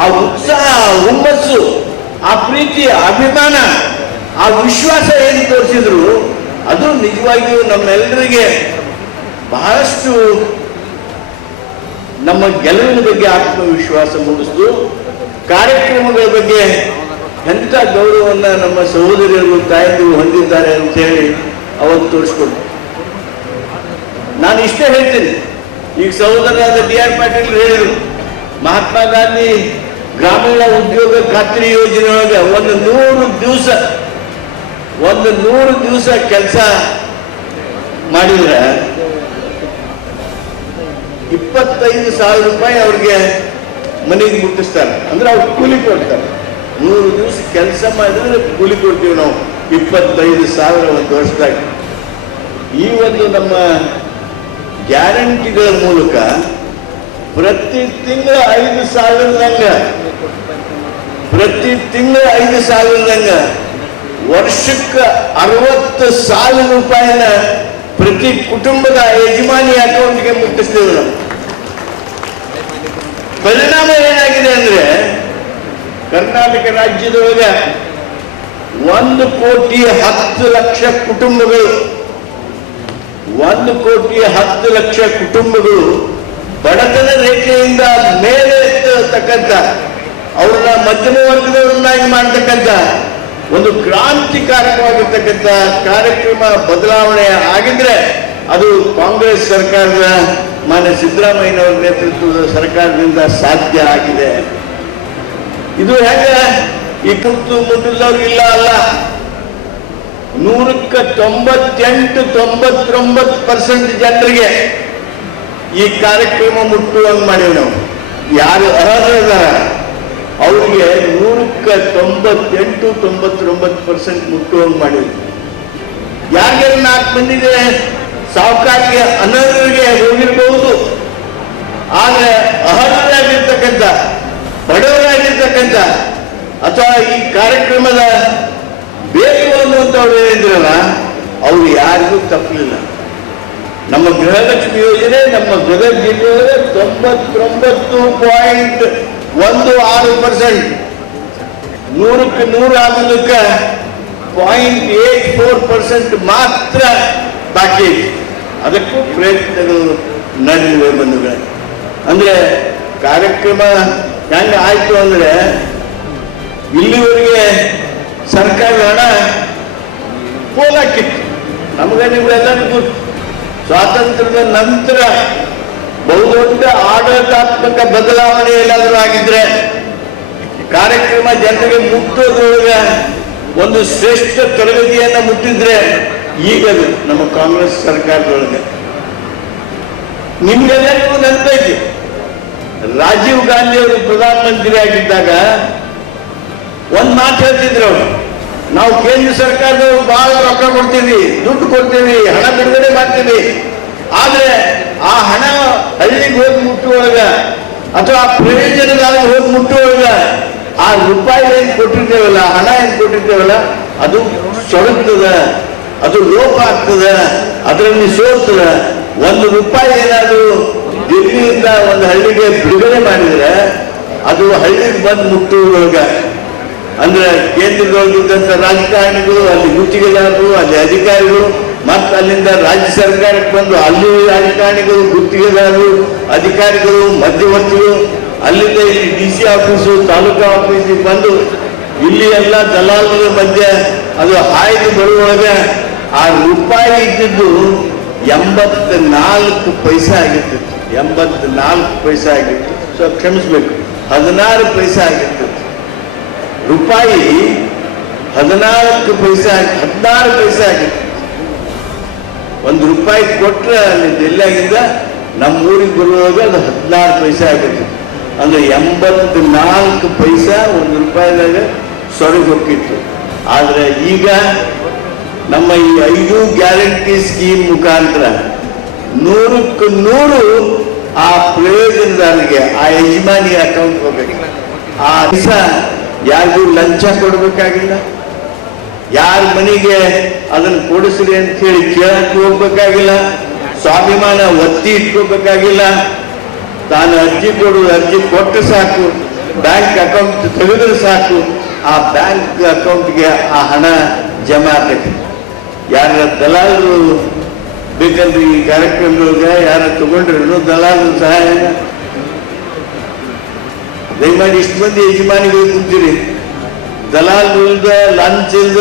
ಆ ಉತ್ಸಾಹ, ಹುಮ್ಮಸ್ಸು, ಆ ಪ್ರೀತಿ, ಅಭಿಮಾನ, ಆ ವಿಶ್ವಾಸ ಏನು ತೋರಿಸಿದ್ರು ಅದು ನಿಜವಾಗಿಯೂ ನಮ್ಮೆಲ್ಲರಿಗೆ ಬಹಳಷ್ಟು ನಮ್ಮ ಗೆಲುವಿನ ಬಗ್ಗೆ ಆತ್ಮವಿಶ್ವಾಸ ಮೂಡಿಸಿತು. ಕಾರ್ಯಕ್ರಮಗಳ ಬಗ್ಗೆ ಎಂಥ ಗೌರವವನ್ನು ನಮ್ಮ ಸಹೋದರಿಯರು, ತಾಯಂದಿರು ಹೊಂದಿದ್ದಾರೆ ಅಂತ ಹೇಳಿ ಅವತ್ತು ತೋರಿಸ್ಕೊಡ್ತು. ನಾನು ಇಷ್ಟೇ ಹೇಳ್ತೀನಿ, ಈಗ ಸಹೋದರರಾದ D.R. ಪಾಟೀಲ್ ಹೇಳಿದರು, ಮಹಾತ್ಮ ಗಾಂಧಿ ಗ್ರಾಮೀಣ ಉದ್ಯೋಗ ಖಾತ್ರಿ ಯೋಜನೆ ಒಳಗೆ ಒಂದು 100 ದಿವಸ ಕೆಲಸ ಮಾಡಿದ್ರೆ 25,000 ರೂಪಾಯಿ ಅವ್ರಿಗೆ ಮನೆಗೆ ಮುಟ್ಟಿಸ್ತಾರೆ. ಅಂದ್ರೆ ಅವ್ರು ಕೂಲಿ ಕೊಡ್ತಾರೆ. 100 ದಿವಸ ಕೆಲಸ ಮಾಡಿದ್ರೆ ಕೂಲಿ ಕೊಡ್ತೀವಿ ನಾವು 25,000 ಒಂದು ವರ್ಷದಾಗ. ಈ ಒಂದು ನಮ್ಮ ಗ್ಯಾರಂಟಿಗಳ ಮೂಲಕ ಪ್ರತಿ ತಿಂಗಳು 5,000 ವರ್ಷಕ್ಕೆ 60,000 ರೂಪಾಯಿನ ಪ್ರತಿ ಕುಟುಂಬದ ಯಜಮಾನಿ ಅಕೌಂಟ್ಗೆ ಮುಟ್ಟಿಸ್ತೇವೆ ನಾವು. ಪರಿಣಾಮ ಏನಾಗಿದೆ ಅಂದ್ರೆ ಕರ್ನಾಟಕ ರಾಜ್ಯದೊಳಗೆ 1,10,00,000 ಕುಟುಂಬಗಳು 1,10,00,000 ಕುಟುಂಬಗಳು ಬಡತನ ರೇಖೆಯಿಂದ ಮೇಲೆ ಎತ್ತತಕ್ಕಂಥ, ಅವ್ರನ್ನ ಮಧ್ಯಮ ವರ್ಗದವರನ್ನಾಗಿ ಮಾಡತಕ್ಕಂಥ ಒಂದು ಕ್ರಾಂತಿಕಾರಕವಾಗಿರ್ತಕ್ಕಂಥ ಕಾರ್ಯಕ್ರಮ ಬದಲಾವಣೆ ಆಗಿದ್ರೆ ಅದು ಕಾಂಗ್ರೆಸ್ ಸರ್ಕಾರದ ಮಾನ್ಯ ಸಿದ್ದರಾಮಯ್ಯನವರ ನೇತೃತ್ವದ ಸರ್ಕಾರದಿಂದ ಸಾಧ್ಯ ಆಗಿದೆ. ಇದು ಹೇಗೆ ಈ ಮುಟ್ಟಿಲ್ಲವ್ರಿಗಿಲ್ಲ ಅಲ್ಲ, 100ಕ್ಕೆ 98-99% ಜನರಿಗೆ ಈ ಕಾರ್ಯಕ್ರಮ ಮುಟ್ಟುವಂಗೆ ಮಾಡೀವಿ ನಾವು. ಯಾರು ಅರ್ಹರಿದಾರ ಅವ್ರಿಗೆ 100ಕ್ಕೆ 98-99% ಮುಟ್ಟುವಂಗೆ ಮಾಡೀವಿ. ಯಾರಿಗೆ 4 ಮಂದಿಗೆ ಸಾಹುಕಾರಿಗೆ ಅನರ್ಹರಿಗೆ ಹೋಗಿರ್ಬಹುದು, ಆದ್ರೆ ಅರ್ಹರಾಗಿರ್ತಕ್ಕಂಥ, ಬಡವರಾಗಿರ್ತಕ್ಕಂಥ ಅಥವಾ ಈ ಕಾರ್ಯಕ್ರಮದ ಬೇಕು ಅನ್ನುವಂಥವ್ರು ಏನಿದ್ರಲ್ಲ ಅವ್ರು ಯಾರಿಗೂ ತಪ್ಪಲಿಲ್ಲ. ನಮ್ಮ ಗೃಹಲಕ್ಷ್ಮಿ ಯೋಜನೆ ನಮ್ಮ ಗದಗ ಜಿಲ್ಲೆಯೊಳಗೆ 99.16%, 100ಕ್ಕೆ 100 ಆಗೋದಕ್ಕೆ 0.84% ಮಾತ್ರ ಬಾಕಿ ಇದೆ. ಅದಕ್ಕೂ ಪ್ರಯತ್ನಗಳು ನಡೆದಿವೆ ಬಂಧುಗಳೇ. ಅಂದ್ರೆ ಕಾರ್ಯಕ್ರಮ ಹೆಂಗೆ ಆಯ್ತು ಅಂದ್ರೆ ಇಲ್ಲಿವರೆಗೆ ಸರ್ಕಾರದ ಹಣ ಪೋಲಾಕಿತ್ತು. ನಮಗೆ ನಿಮ್ಗೆಲ್ಲರಿಗೂ ಸ್ವಾತಂತ್ರ್ಯದ ನಂತರ ಬಹುದೊಡ್ಡ ಆಡಳಿತಾತ್ಮಕ ಬದಲಾವಣೆ ಏನಾದರೂ ಆಗಿದ್ರೆ ಕಾರ್ಯಕ್ರಮ ಜನರಿಗೆ ಮುಟ್ಟೋದ್ರೊಳಗೆ ಒಂದು ಶ್ರೇಷ್ಠ ತರಗತಿಯನ್ನ ಮುಟ್ಟಿದ್ರೆ ಈಗದು ನಮ್ಮ ಕಾಂಗ್ರೆಸ್ ಸರ್ಕಾರದೊಳಗೆ. ನಿಮ್ಗೆಲ್ಲರಿಗೂ ನೆನಪೈತಿ, ರಾಜೀವ್ ಗಾಂಧಿ ಅವರು ಪ್ರಧಾನಮಂತ್ರಿ ಆಗಿದ್ದಾಗ ಒಂದ್ ಮಾತು ಹೇಳ್ತಿದ್ರು ಅವರು, ನಾವು ಕೇಂದ್ರ ಸರ್ಕಾರದವರು ಬಹಳ ರೊಕ್ಕ ಕೊಡ್ತೀವಿ, ದುಡ್ಡು ಕೊಡ್ತೀವಿ, ಹಣ ಬಿಡುಗಡೆ ಮಾಡ್ತೀವಿ, ಆದ್ರೆ ಆ ಹಣ ಹಳ್ಳಿಗೆ ಹೋಗಿ ಮುಟ್ಟುವಾಗ ಅಥವಾ ಆ ಪ್ರಯೋಜನಗಳಿಗೆ ಹೋಗಿ ಮುಟ್ಟುವಾಗ ಆ ರೂಪಾಯಿ ಏನ್ ಕೊಟ್ಟಿರ್ತೇವಲ್ಲ, ಹಣ ಏನ್ ಕೊಟ್ಟಿರ್ತೇವಲ್ಲ, ಅದು ಸೊರಗ್ತದ, ಅದು ಲೋಪ ಆಗ್ತದ, ಅದರಲ್ಲಿ ಸೋರ್ತದ. 1 ರೂಪಾಯಿ ಏನಾದ್ರು ದಿಲ್ಲಿಯಿಂದ ಒಂದು ಹಳ್ಳಿಗೆ ಬಿಡುಗಡೆ ಮಾಡಿದ್ರೆ ಅದು ಹಳ್ಳಿಗೆ ಬಂದು ಮುಟ್ಟುವಾಗ ಅಂದ್ರೆ ಕೇಂದ್ರದೊಳಗಿದ್ದಂಥ ರಾಜಕಾರಣಿಗಳು, ಅಲ್ಲಿ ಗುತ್ತಿಗೆದಾರರು, ಅಲ್ಲಿ ಅಧಿಕಾರಿಗಳು, ಮತ್ತು ಅಲ್ಲಿಂದ ರಾಜ್ಯ ಸರ್ಕಾರಕ್ಕೆ ಬಂದು ಅಲ್ಲಿ ರಾಜಕಾರಣಿಗಳು, ಗುತ್ತಿಗೆದಾರರು, ಅಧಿಕಾರಿಗಳು, ಮಧ್ಯವರ್ತಿಗಳು, ಅಲ್ಲಿಂದ ಇಲ್ಲಿ DC ಆಫೀಸು, ತಾಲೂಕಾ ಆಫೀಸಿಗೆ ಬಂದು ಇಲ್ಲಿ ಎಲ್ಲ ದಲಾಲರ ಮಧ್ಯೆ ಅದು ಹಾಯ್ದು ಬರುವಾಗ ಆ ರೂಪಾಯಿ ಇದ್ದಿದ್ದು 84 ಪೈಸೆ ಆಗಿರ್ತಿತ್ತು. 84 ಪೈಸೆ ಆಗಿತ್ತು. ಸೊ ಕ್ಷಮಿಸ್ಬೇಕು, 16 ಪೈಸೆ ಆಗಿರ್ತಿತ್ತು. ರೂಪಾಯಿ 14 ಪೈಸೆ 16 ಪೈಸೆ ಆಗಿತ್ತು. 1 ರೂಪಾಯಿ ಕೊಟ್ರೆ ಅಲ್ಲಿ ಡೆಲ್ಲಿಯಾಗಿಂದ ನಮ್ಮ ಊರಿಗೆ ಬರುವಾಗ ಅದು 16 ಪೈಸೆ ಆಗಿತ್ತು. ಅಂದ್ರೆ 84 ಪೈಸೆ 1 ರೂಪಾಯಿದಾಗ ಸೊರಗಿ ಹೋಗಿತ್ತು. ಆದ್ರೆ ಈಗ ನಮ್ಮ ಈ 5 ಗ್ಯಾರಂಟಿ ಸ್ಕೀಮ್ ಮುಖಾಂತರ 100ಕ್ಕೆ 100 ಆ ಪ್ರಯೋಜನದಾರರಿಗೆ, ಆ ಯಜಮಾನಿ ಅಕೌಂಟ್ ಹೋಗ್ಬೇಕು. ಆ ದಿವಸ ಯಾರಿಗೂ ಲಂಚ ಕೊಡ್ಬೇಕಾಗಿಲ್ಲ, ಯಾರ ಮನೆಗೆ ಅದನ್ನು ಕೊಡಿಸ್ರಿ ಅಂತ ಹೇಳಿ ಕೇಳಕ್ಕೆ ಹೋಗ್ಬೇಕಾಗಿಲ್ಲ, ಸ್ವಾಭಿಮಾನ ಒತ್ತಿ ಇಟ್ಕೋಬೇಕಾಗಿಲ್ಲ. ತಾನು ಅರ್ಜಿ ಕೊಟ್ಟು ಸಾಕು, ಬ್ಯಾಂಕ್ ಅಕೌಂಟ್ ತೆಗೆದ್ರೆ ಸಾಕು, ಆ ಬ್ಯಾಂಕ್ ಅಕೌಂಟ್ಗೆ ಆ ಹಣ ಜಮಾ ಆಗ್ತೈತಿ. ಯಾರ ದಲಾಲರು ಬೇಕಂದ್ರೆ ಈ ಕಾರ್ಯಕ್ರಮದೊಳಗೆ ಯಾರ ತಗೊಂಡ್ರು ದಲಾಲರ ಸಹಾಯ ದಯಮಾಡಿ ಇಷ್ಟು ಮಂದಿ ಯಜಮಾನಿಗಳು ಕುಂತೀರಿ, ದಲಾಲರಿಲ್ದ ಲಂಚ್ ಇಲ್ದ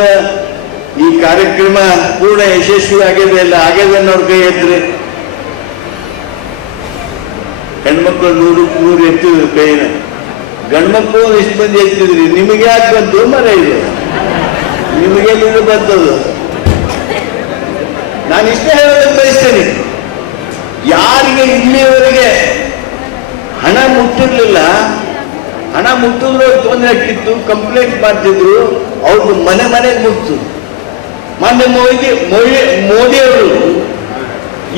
ಈ ಕಾರ್ಯಕ್ರಮ ಪೂರ್ಣ ಯಶಸ್ವಿ ಆಗಿದೆ ಇಲ್ಲ ಆಗಿದೆ ಅನ್ನೋರ್ ಕೈ ಎತ್ರಿ. ಹೆಣ್ಮಕ್ಳು 100ಕ್ಕೆ 100 ಎತ್ತಿದ್ರು ಕೈನ, ಗಂಡ್ಮಕ್ಳು ಇಷ್ಟು ಮಂದಿ ಎತ್ತಿದ್ರಿ. ನಿಮಗೆ ಯಾಕೆ ಬಂತು ಮರ ಇದೆ? ನಿಮಗೆಲ್ಲಿಂದ ಬಂದದು? ನಾನು ಇಷ್ಟೇ ಹೇಳೋದಕ್ಕೆ ಬಯಸ್ತೇನೆ, ಯಾರಿಗೆ ಇಲ್ಲಿಯವರೆಗೆ ಹಣ ಮುಟ್ಟಿರ್ಲಿಲ್ಲ, ಹಣ ಮುಟ್ಟಿದ್ರು ತೊಂದರೆ ಆಗ್ತಿತ್ತು, ಕಂಪ್ಲೇಂಟ್ ಮಾಡ್ತಿದ್ರು, ಅವ್ರದ್ದು ಮನೆಗೆ ಮುಟ್ತು. ಮೊನ್ನೆ ಮೋದಿ ಅವರು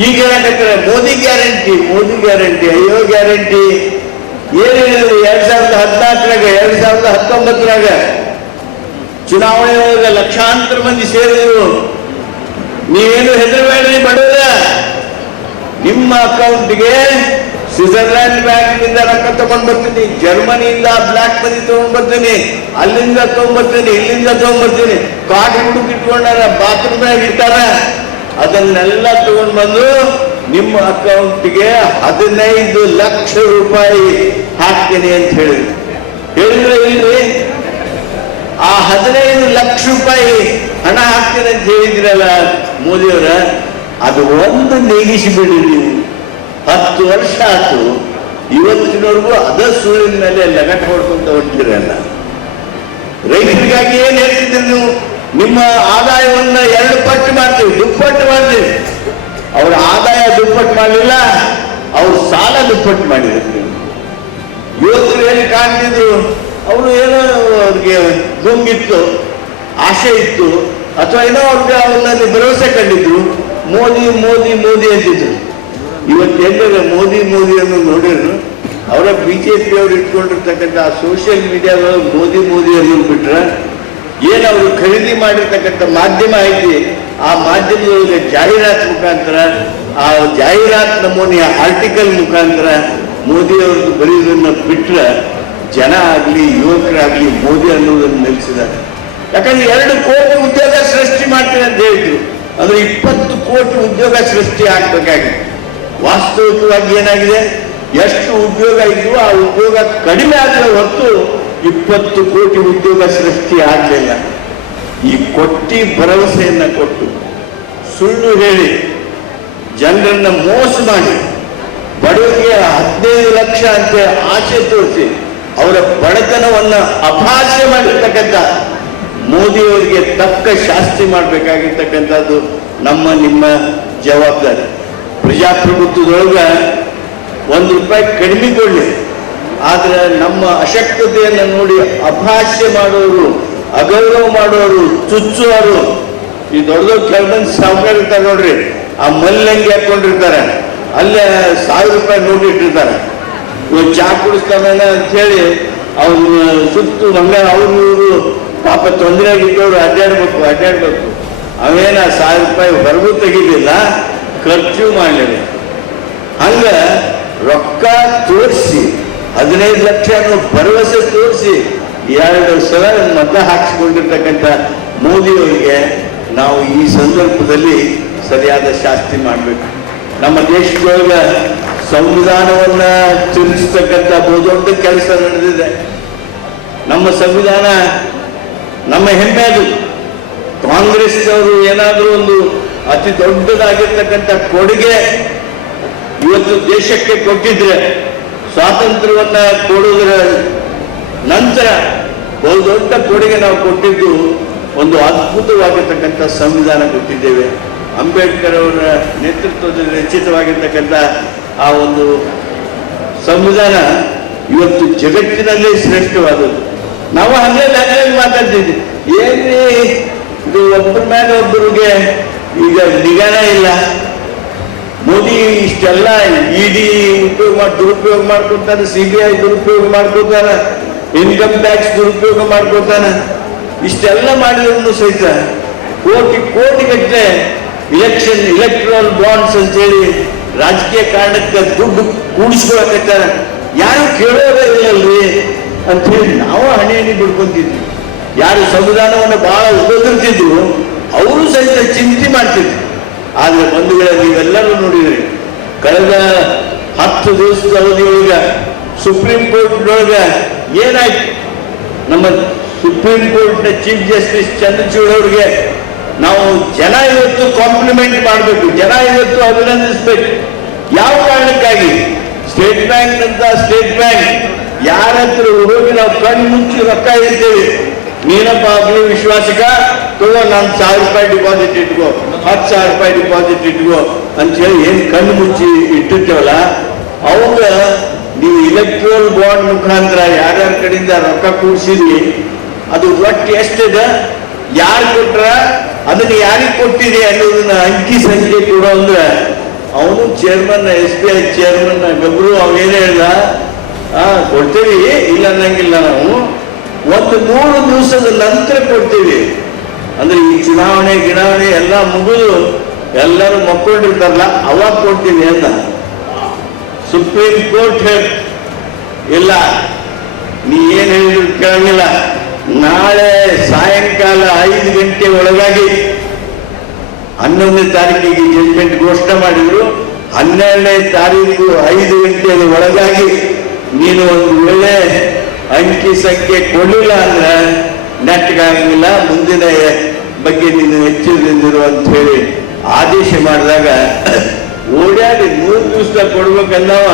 ಈಗ ಹೇಳಕ್ಕಾರೆ ಮೋದಿ ಗ್ಯಾರಂಟಿ, ಅಯ್ಯೋ ಗ್ಯಾರಂಟಿ ಏನು ಹೇಳಿದ್ರು 2014ರಾಗ 2019ರಾಗ ಚುನಾವಣೆ ಒಳಗೆ ಲಕ್ಷಾಂತರ ಮಂದಿ ಸೇರಿದ್ರು. ನೀವೇನು ಹೆದರಬೇಡ್ರಿ, ಬಡವರ ನಿಮ್ಮ ಅಕೌಂಟ್ಗೆ ಸ್ವಿಟ್ಜರ್ಲ್ಯಾಂಡ್ ಬ್ಯಾಂಕ್ನಿಂದ ರೊಕ್ಕ ತಗೊಂಡ್ ಬರ್ತೀನಿ, ಜರ್ಮನಿಯಿಂದ ಬ್ಲಾಕ್ ಮನಿ ತಗೊಂಡ್ ಬರ್ತೀನಿ, ಅಲ್ಲಿಂದ ತಗೊಂಡ್ಬರ್ತೀನಿ, ಇಲ್ಲಿಂದ ತಗೊಂಡ್ಬರ್ತೀನಿ. ಕಾರ್ಡ್ ಹುಡುಕ್ ಇಟ್ಕೊಂಡಾರ, ಬಾತ್ರೂಮ್ನಾಗ ಇಟ್ಟಾರ, ಅದನ್ನೆಲ್ಲ ತಗೊಂಡ್ ಬಂದು ನಿಮ್ಮ ಅಕೌಂಟ್ಗೆ 15 ಲಕ್ಷ ರೂಪಾಯಿ ಹಾಕ್ತೀನಿ ಅಂತ ಹೇಳಿದ್ರೆ ಇಲ್ರಿ, ಆ 15 ಲಕ್ಷ ರೂಪಾಯಿ ಹಣ ಹಾಕ್ತೀನಿ ಅಂತ ಹೇಳಿದ್ರಲ್ಲ ಮೋದಿಯವರ, ಅದು ಒಂದು ನೆಗಿಸಿಬಿಡಿ ನೀವು. 10 ವರ್ಷ ಆಯ್ತು, ಇವತ್ತಿನವರೆಗೂ ಅದ ಸುಳ್ಳಿನ ಮೇಲೆ ಲಗಟ್ ಹೊಡ್ಕೊಂತ ಹೊಂಟಿರಲ್ಲ. ರೈತರಿಗಾಗಿ ಏನ್ ಹೇಳ್ತಿದ್ರಿ ನೀವು? ನಿಮ್ಮ ಆದಾಯವನ್ನ 2 ಪಟ್ಟು ಮಾಡ್ತೀವಿ, ದುಪ್ಪಟ್ಟು ಮಾಡ್ತೀವಿ. ಅವ್ರ ಆದಾಯ ದುಪ್ಪಟ್ಟು ಮಾಡಲಿಲ್ಲ, ಅವ್ರ ಸಾಲ ದುಪ್ಪಟ್ಟು ಮಾಡಿದ್ರು. ಯುವಕರು ಏನು ಕಾಣ್ತಿದ್ರು, ಅವರು ಏನೋ ಅವ್ರಿಗೆ ಗುಂಗಿತ್ತು, ಆಸೆ ಇತ್ತು, ಅಥವಾ ಏನೋ ಅವ್ರಿಗೆ ಅವರಲ್ಲಿ ಭರವಸೆ ಕಂಡಿದ್ರು. ಮೋದಿ ಅಂತಿದ್ರು. ಇವತ್ತೆಲ್ಲರ ಮೋದಿ ಅನ್ನು ನೋಡಿದ್ರು. ಅವರ BJP ಅವರು ಇಟ್ಕೊಂಡಿರ್ತಕ್ಕಂಥ ಸೋಷಿಯಲ್ ಮೀಡಿಯಾಗಳು ಮೋದಿ ಅನ್ನೋದು ಬಿಟ್ರೆ ಏನವರು ಖರೀದಿ ಮಾಡಿರ್ತಕ್ಕಂಥ ಮಾಧ್ಯಮ ಐತಿ, ಆ ಮಾಧ್ಯಮದೊಳಗೆ ಜಾಹೀರಾತು ಮುಖಾಂತರ, ಆ ಜಾಹೀರಾತು ನಮೂನೆಯ ಆರ್ಟಿಕಲ್ ಮುಖಾಂತರ ಮೋದಿಯವ್ರದ್ದು ಬರೆಯೋದನ್ನ ಬಿಟ್ಟರೆ ಜನ ಆಗಲಿ ಯುವಕರಾಗಲಿ ಮೋದಿ ಅನ್ನೋದನ್ನು ನಿಲ್ಲಿಸಿದ್ದಾರೆ. ಯಾಕಂದ್ರೆ 2 ಕೋಟಿ ಉದ್ಯೋಗ ಸೃಷ್ಟಿ ಮಾಡ್ತೀನಿ ಅಂತ ಹೇಳಿದ್ರು. ಅಂದ್ರೆ 20 ಕೋಟಿ ಉದ್ಯೋಗ ಸೃಷ್ಟಿ ಆಗ್ಬೇಕಾಗಿದೆ. ವಾಸ್ತವಿಕವಾಗಿ ಏನಾಗಿದೆ, ಎಷ್ಟು ಉದ್ಯೋಗ ಇದ್ವು ಆ ಉದ್ಯೋಗ ಕಡಿಮೆ ಆಗದ ಹೊರತು 20 ಕೋಟಿ ಉದ್ಯೋಗ ಸೃಷ್ಟಿ ಆಗಲಿಲ್ಲ. ಈ ಕೊಟ್ಟಿ ಭರವಸೆಯನ್ನ ಕೊಟ್ಟು ಸುಳ್ಳು ಹೇಳಿ ಜನರನ್ನ ಮೋಸ ಮಾಡಿ ಬಡವರಿಗೆ 15 ಲಕ್ಷ ಅಂತ ಆಸೆ ತೋರಿಸಿ ಅವರ ಬಡತನವನ್ನ ಅಪಹಾಸ್ಯ ಮಾಡಿರ್ತಕ್ಕಂಥ ಮೋದಿಯವರಿಗೆ ತಕ್ಕ ಶಾಸ್ತಿ ಮಾಡಬೇಕಾಗಿರ್ತಕ್ಕಂಥದ್ದು ನಮ್ಮ ನಿಮ್ಮ ಜವಾಬ್ದಾರಿ. ಪ್ರಜಾಪ್ರಭುತ್ವದೊಳಗ ₹1 ಕಡಿಮೆ ಕೊಡಲಿ, ಆದ್ರೆ ನಮ್ಮ ಅಶಕ್ತತೆಯನ್ನು ನೋಡಿ ಅಪಹಾಸ್ಯ ಮಾಡೋರು, ಅಗೌರವ ಮಾಡೋರು, ಚುಚ್ಚುವರು, ಈ ದೊಡ್ಡ ಕೆಲವೊಂದು ಸಾವುಕಾರ ಇರ್ತಾರೆ ನೋಡ್ರಿ, ಆ ಮಲ್ಲಂಗಿ ಹಾಕೊಂಡಿರ್ತಾರೆ, ಅಲ್ಲೇ ₹1000 ನೋಟ್ ಇಟ್ಟಿರ್ತಾರೆ. ಚಾ ಕುಡಿಸ್ತಾನ ಅಂತ ಹೇಳಿ ಅವ್ರ ಸುತ್ತು ಹಂಗ ಅವರು ಪಾಪ ತೊಂದರೆ ಆಗಿದ್ದವ್ರು ಅಡ್ಡಾಡ್ಬೇಕು. ಅವೇನ ₹1000 ಹೊರಗೂ ತೆಗಿಲಿಲ್ಲ, ಖರ್ಚು ಮಾಡಲಿಲ್ಲ. ಹಂಗ ರೊಕ್ಕ ತೋರಿಸಿ 15 ಲಕ್ಷ ಭರವಸೆ ತೋರಿಸಿ 2 ಸಲ ಮತ ಹಾಕಿಸಿಕೊಂಡಿರ್ತಕ್ಕಂಥ ಮೋದಿಯವರಿಗೆ ನಾವು ಈ ಸಂದರ್ಭದಲ್ಲಿ ಸರಿಯಾದ ಶಾಸ್ತಿ ಮಾಡಬೇಕು. ನಮ್ಮ ದೇಶದೊಳಗ ಸಂವಿಧಾನವನ್ನ ತಿರುಗಿಸ್ತಕ್ಕಂಥ ಬಹುದೊಡ್ಡ ಕೆಲಸ ನಡೆದಿದೆ. ನಮ್ಮ ಸಂವಿಧಾನ ನಮ್ಮ ಹೆಮ್ಮೆ. ಅದು ಕಾಂಗ್ರೆಸ್ನವರು ಏನಾದರೂ ಒಂದು ಅತಿ ದೊಡ್ಡದಾಗಿರ್ತಕ್ಕಂಥ ಕೊಡುಗೆ ಇವತ್ತು ದೇಶಕ್ಕೆ ಕೊಟ್ಟಿದ್ರೆ, ಸ್ವಾತಂತ್ರ್ಯವನ್ನ ಕೊಡುವುದರ ನಂತರ ಬಹುದೊಡ್ಡ ಕೊಡುಗೆ ನಾವು ಕೊಟ್ಟಿದ್ದು ಒಂದು ಅದ್ಭುತವಾಗಿರ್ತಕ್ಕಂಥ ಸಂವಿಧಾನ ಕೊಟ್ಟಿದ್ದೇವೆ. ಅಂಬೇಡ್ಕರ್ ಅವರ ನೇತೃತ್ವದಲ್ಲಿ ರಚಿತವಾಗಿರ್ತಕ್ಕಂಥ ಆ ಒಂದು ಸಂವಿಧಾನ ಇವತ್ತು ಜಗತ್ತಿನಲ್ಲೇ ಶ್ರೇಷ್ಠವಾದದ್ದು. ನಾವು ಹಂಗೆ ಮಾತಾಡ್ತಿದ್ವಿ, ಏನ್ರಿ ಇದು ಒಬ್ಬರ ಮೇಲೆ ಒಬ್ಬರಿಗೆ ಈಗ ನಿಗಾನ ಇಲ್ಲ. ಮೋದಿ ಇಷ್ಟೆಲ್ಲ ಇಡಿ ದುರುಪಯೋಗ ಮಾಡ್ಕೊತಾನೆ, CBI ದುರುಪಯೋಗ ಮಾಡ್ಕೊತಾನೆ, ಇನ್ಕಮ್ ಟ್ಯಾಕ್ಸ್ ದುರುಪಯೋಗ ಮಾಡ್ಕೊತಾನೆ. ಇಷ್ಟೆಲ್ಲ ಮಾಡಿದ್ರು ಸಹಿತ ಕೋಟಿ ಗಟ್ಟಲೆ ಇಲೆಕ್ಟ್ರಲ್ ಬಾಂಡ್ಸ್ ಅಂತೇಳಿ ರಾಜಕೀಯ ಕಾರಣಕ್ಕೆ ದುಡ್ಡು ಕೂಡಿಸ್ಕೊಳಕತ್ತಾರ. ಯಾರು ಕೇಳೋದೇ ಇಲ್ಲಲ್ರಿ ಅಂತ ಹೇಳಿ ನಾವು ಹಣೆಯನ್ನು ಬಿಡ್ಕೊಂತಿದ್ವಿ. ಯಾರು ಸಂವಿಧಾನವನ್ನು ಬಹಳ ಉಪಯೋಗಿಸ್ತಿದ್ರು ಅವರು ಸಹಿತ ಚಿಂತೆ ಮಾಡ್ತಿದ್ರು. ಆದ್ರೆ ಬಂಧುಗಳೇ, ನೀವೆಲ್ಲರೂ ನೋಡಿದ್ರಿ, ಕಳೆದ 10 ದಿವಸದ ಅವಧಿಯೊಳಗ ಸುಪ್ರೀಂ ಕೋರ್ಟ್ನೊಳಗ ಏನಾಯ್ತು? ನಮ್ಮ ಸುಪ್ರೀಂ ಕೋರ್ಟ್ನ ಚೀಫ್ ಜಸ್ಟಿಸ್ ಚಂದ್ರಚೂಡ್ ಅವರಿಗೆ ನಾವು ಜನ ಇವತ್ತು ಕಾಂಪ್ಲಿಮೆಂಟ್ ಮಾಡಬೇಕು, ಜನ ಇವತ್ತು ಅಭಿನಂದಿಸಬೇಕು. ಯಾವ ಕಾರಣಕ್ಕಾಗಿ? ಸ್ಟೇಟ್ ಬ್ಯಾಂಕ್ ಯಾರ ಹತ್ರ ಹೋಗಿ ನಾವು ಕಣ್ಣು ಮುಚ್ಚಿ ರೊಕ್ಕ ಇರ್ತೇವೆ, ನೀನಪ್ಪ ಅಗ್ನಿ ವಿಶ್ವಾಸಕ ತಗೋ, ನಾನು ₹1000 ಡಿಪಾಸಿಟ್ ಇಟ್ಕೋ, ₹10,000 ಡಿಪಾಸಿಟ್ ಇಟ್ಕೋ ಅಂತ ಹೇಳಿ ಏನ್ ಕಣ್ಣು ಮುಚ್ಚಿ ಇಟ್ಟಿರ್ತೇವಲ್ಲ, ಅವಾಗ ನೀವು ಇಲೆಕ್ಟ್ರಲ್ ಬಾಂಡ್ ಮುಖಾಂತರ ಯಾರ್ಯಾರ ಕಡೆಯಿಂದ ರೊಕ್ಕ ಕೂಡಿಸಿದ್ರಿ, ಅದು ಒಟ್ಟು ಎಷ್ಟಿದೆ, ಯಾರು ಕೊಟ್ರ, ಅದನ್ನ ಯಾರಿಗೆ ಕೊಟ್ಟಿದೆ ಅನ್ನೋದನ್ನ ಅಂಕಿ ಸಂಖ್ಯೆ ಕೊಡೋ ಅಂದ್ರೆ ಅವನು ಚೇರ್ಮನ್, SBI ಚೇರ್ಮನ್ ಗಬ್ರು ಅವೇನೇ ಹೇಳ್ದ, ಕೊಡ್ತೀವಿ ಇಲ್ಲ ಅನ್ನಂಗಿಲ್ಲ, ನಾವು 100 ದಿವಸದ ನಂತರ ಕೊಡ್ತೀವಿ. ಅಂದ್ರೆ ಈ ಚುನಾವಣೆ ಎಲ್ಲ ಮುಗಿದು ಎಲ್ಲರೂ ಮಕ್ಕೊಂಡಿರ್ತಾರಲ್ಲ, ಅವಾಗ ಕೊಡ್ತೀವಿ ಅಂತ ಸುಪ್ರೀಂ ಕೋರ್ಟ್ ಇಲ್ಲ, ನೀ ಏನ್ ಹೇಳಿದ್ರು ಕೇಳಂಗಿಲ್ಲ. ನಾಳೆ ಸಾಯಂಕಾಲ 5 ಗಂಟೆ ಒಳಗಾಗಿ 11ನೇ ತಾರೀಕಿಗೆ ಜಡ್ಜ್ಮೆಂಟ್ ಘೋಷಣೆ ಮಾಡಿದ್ರು. 12ನೇ ತಾರೀಕು 5 ಗಂಟೆ ಒಳಗಾಗಿ ನೀನು ಒಂದು ವೇಳೆ ಅಂಕಿ ಸಂಖ್ಯೆ ಕೊಡಲಿಲ್ಲ ಅಂದ್ರೆ ನೆಟ್ಗಾಗಿಲ್ಲ, ಮುಂದಿನ ಬಗ್ಗೆ ನೀನು ಎಚ್ಚರದಿಂದಿರು ಅಂತ ಹೇಳಿ ಆದೇಶ ಮಾಡಿದಾಗ ಓಡಾಡಿ 100 ದಿವಸದಾಗ ಕೊಡ್ಬೇಕನ್ನವ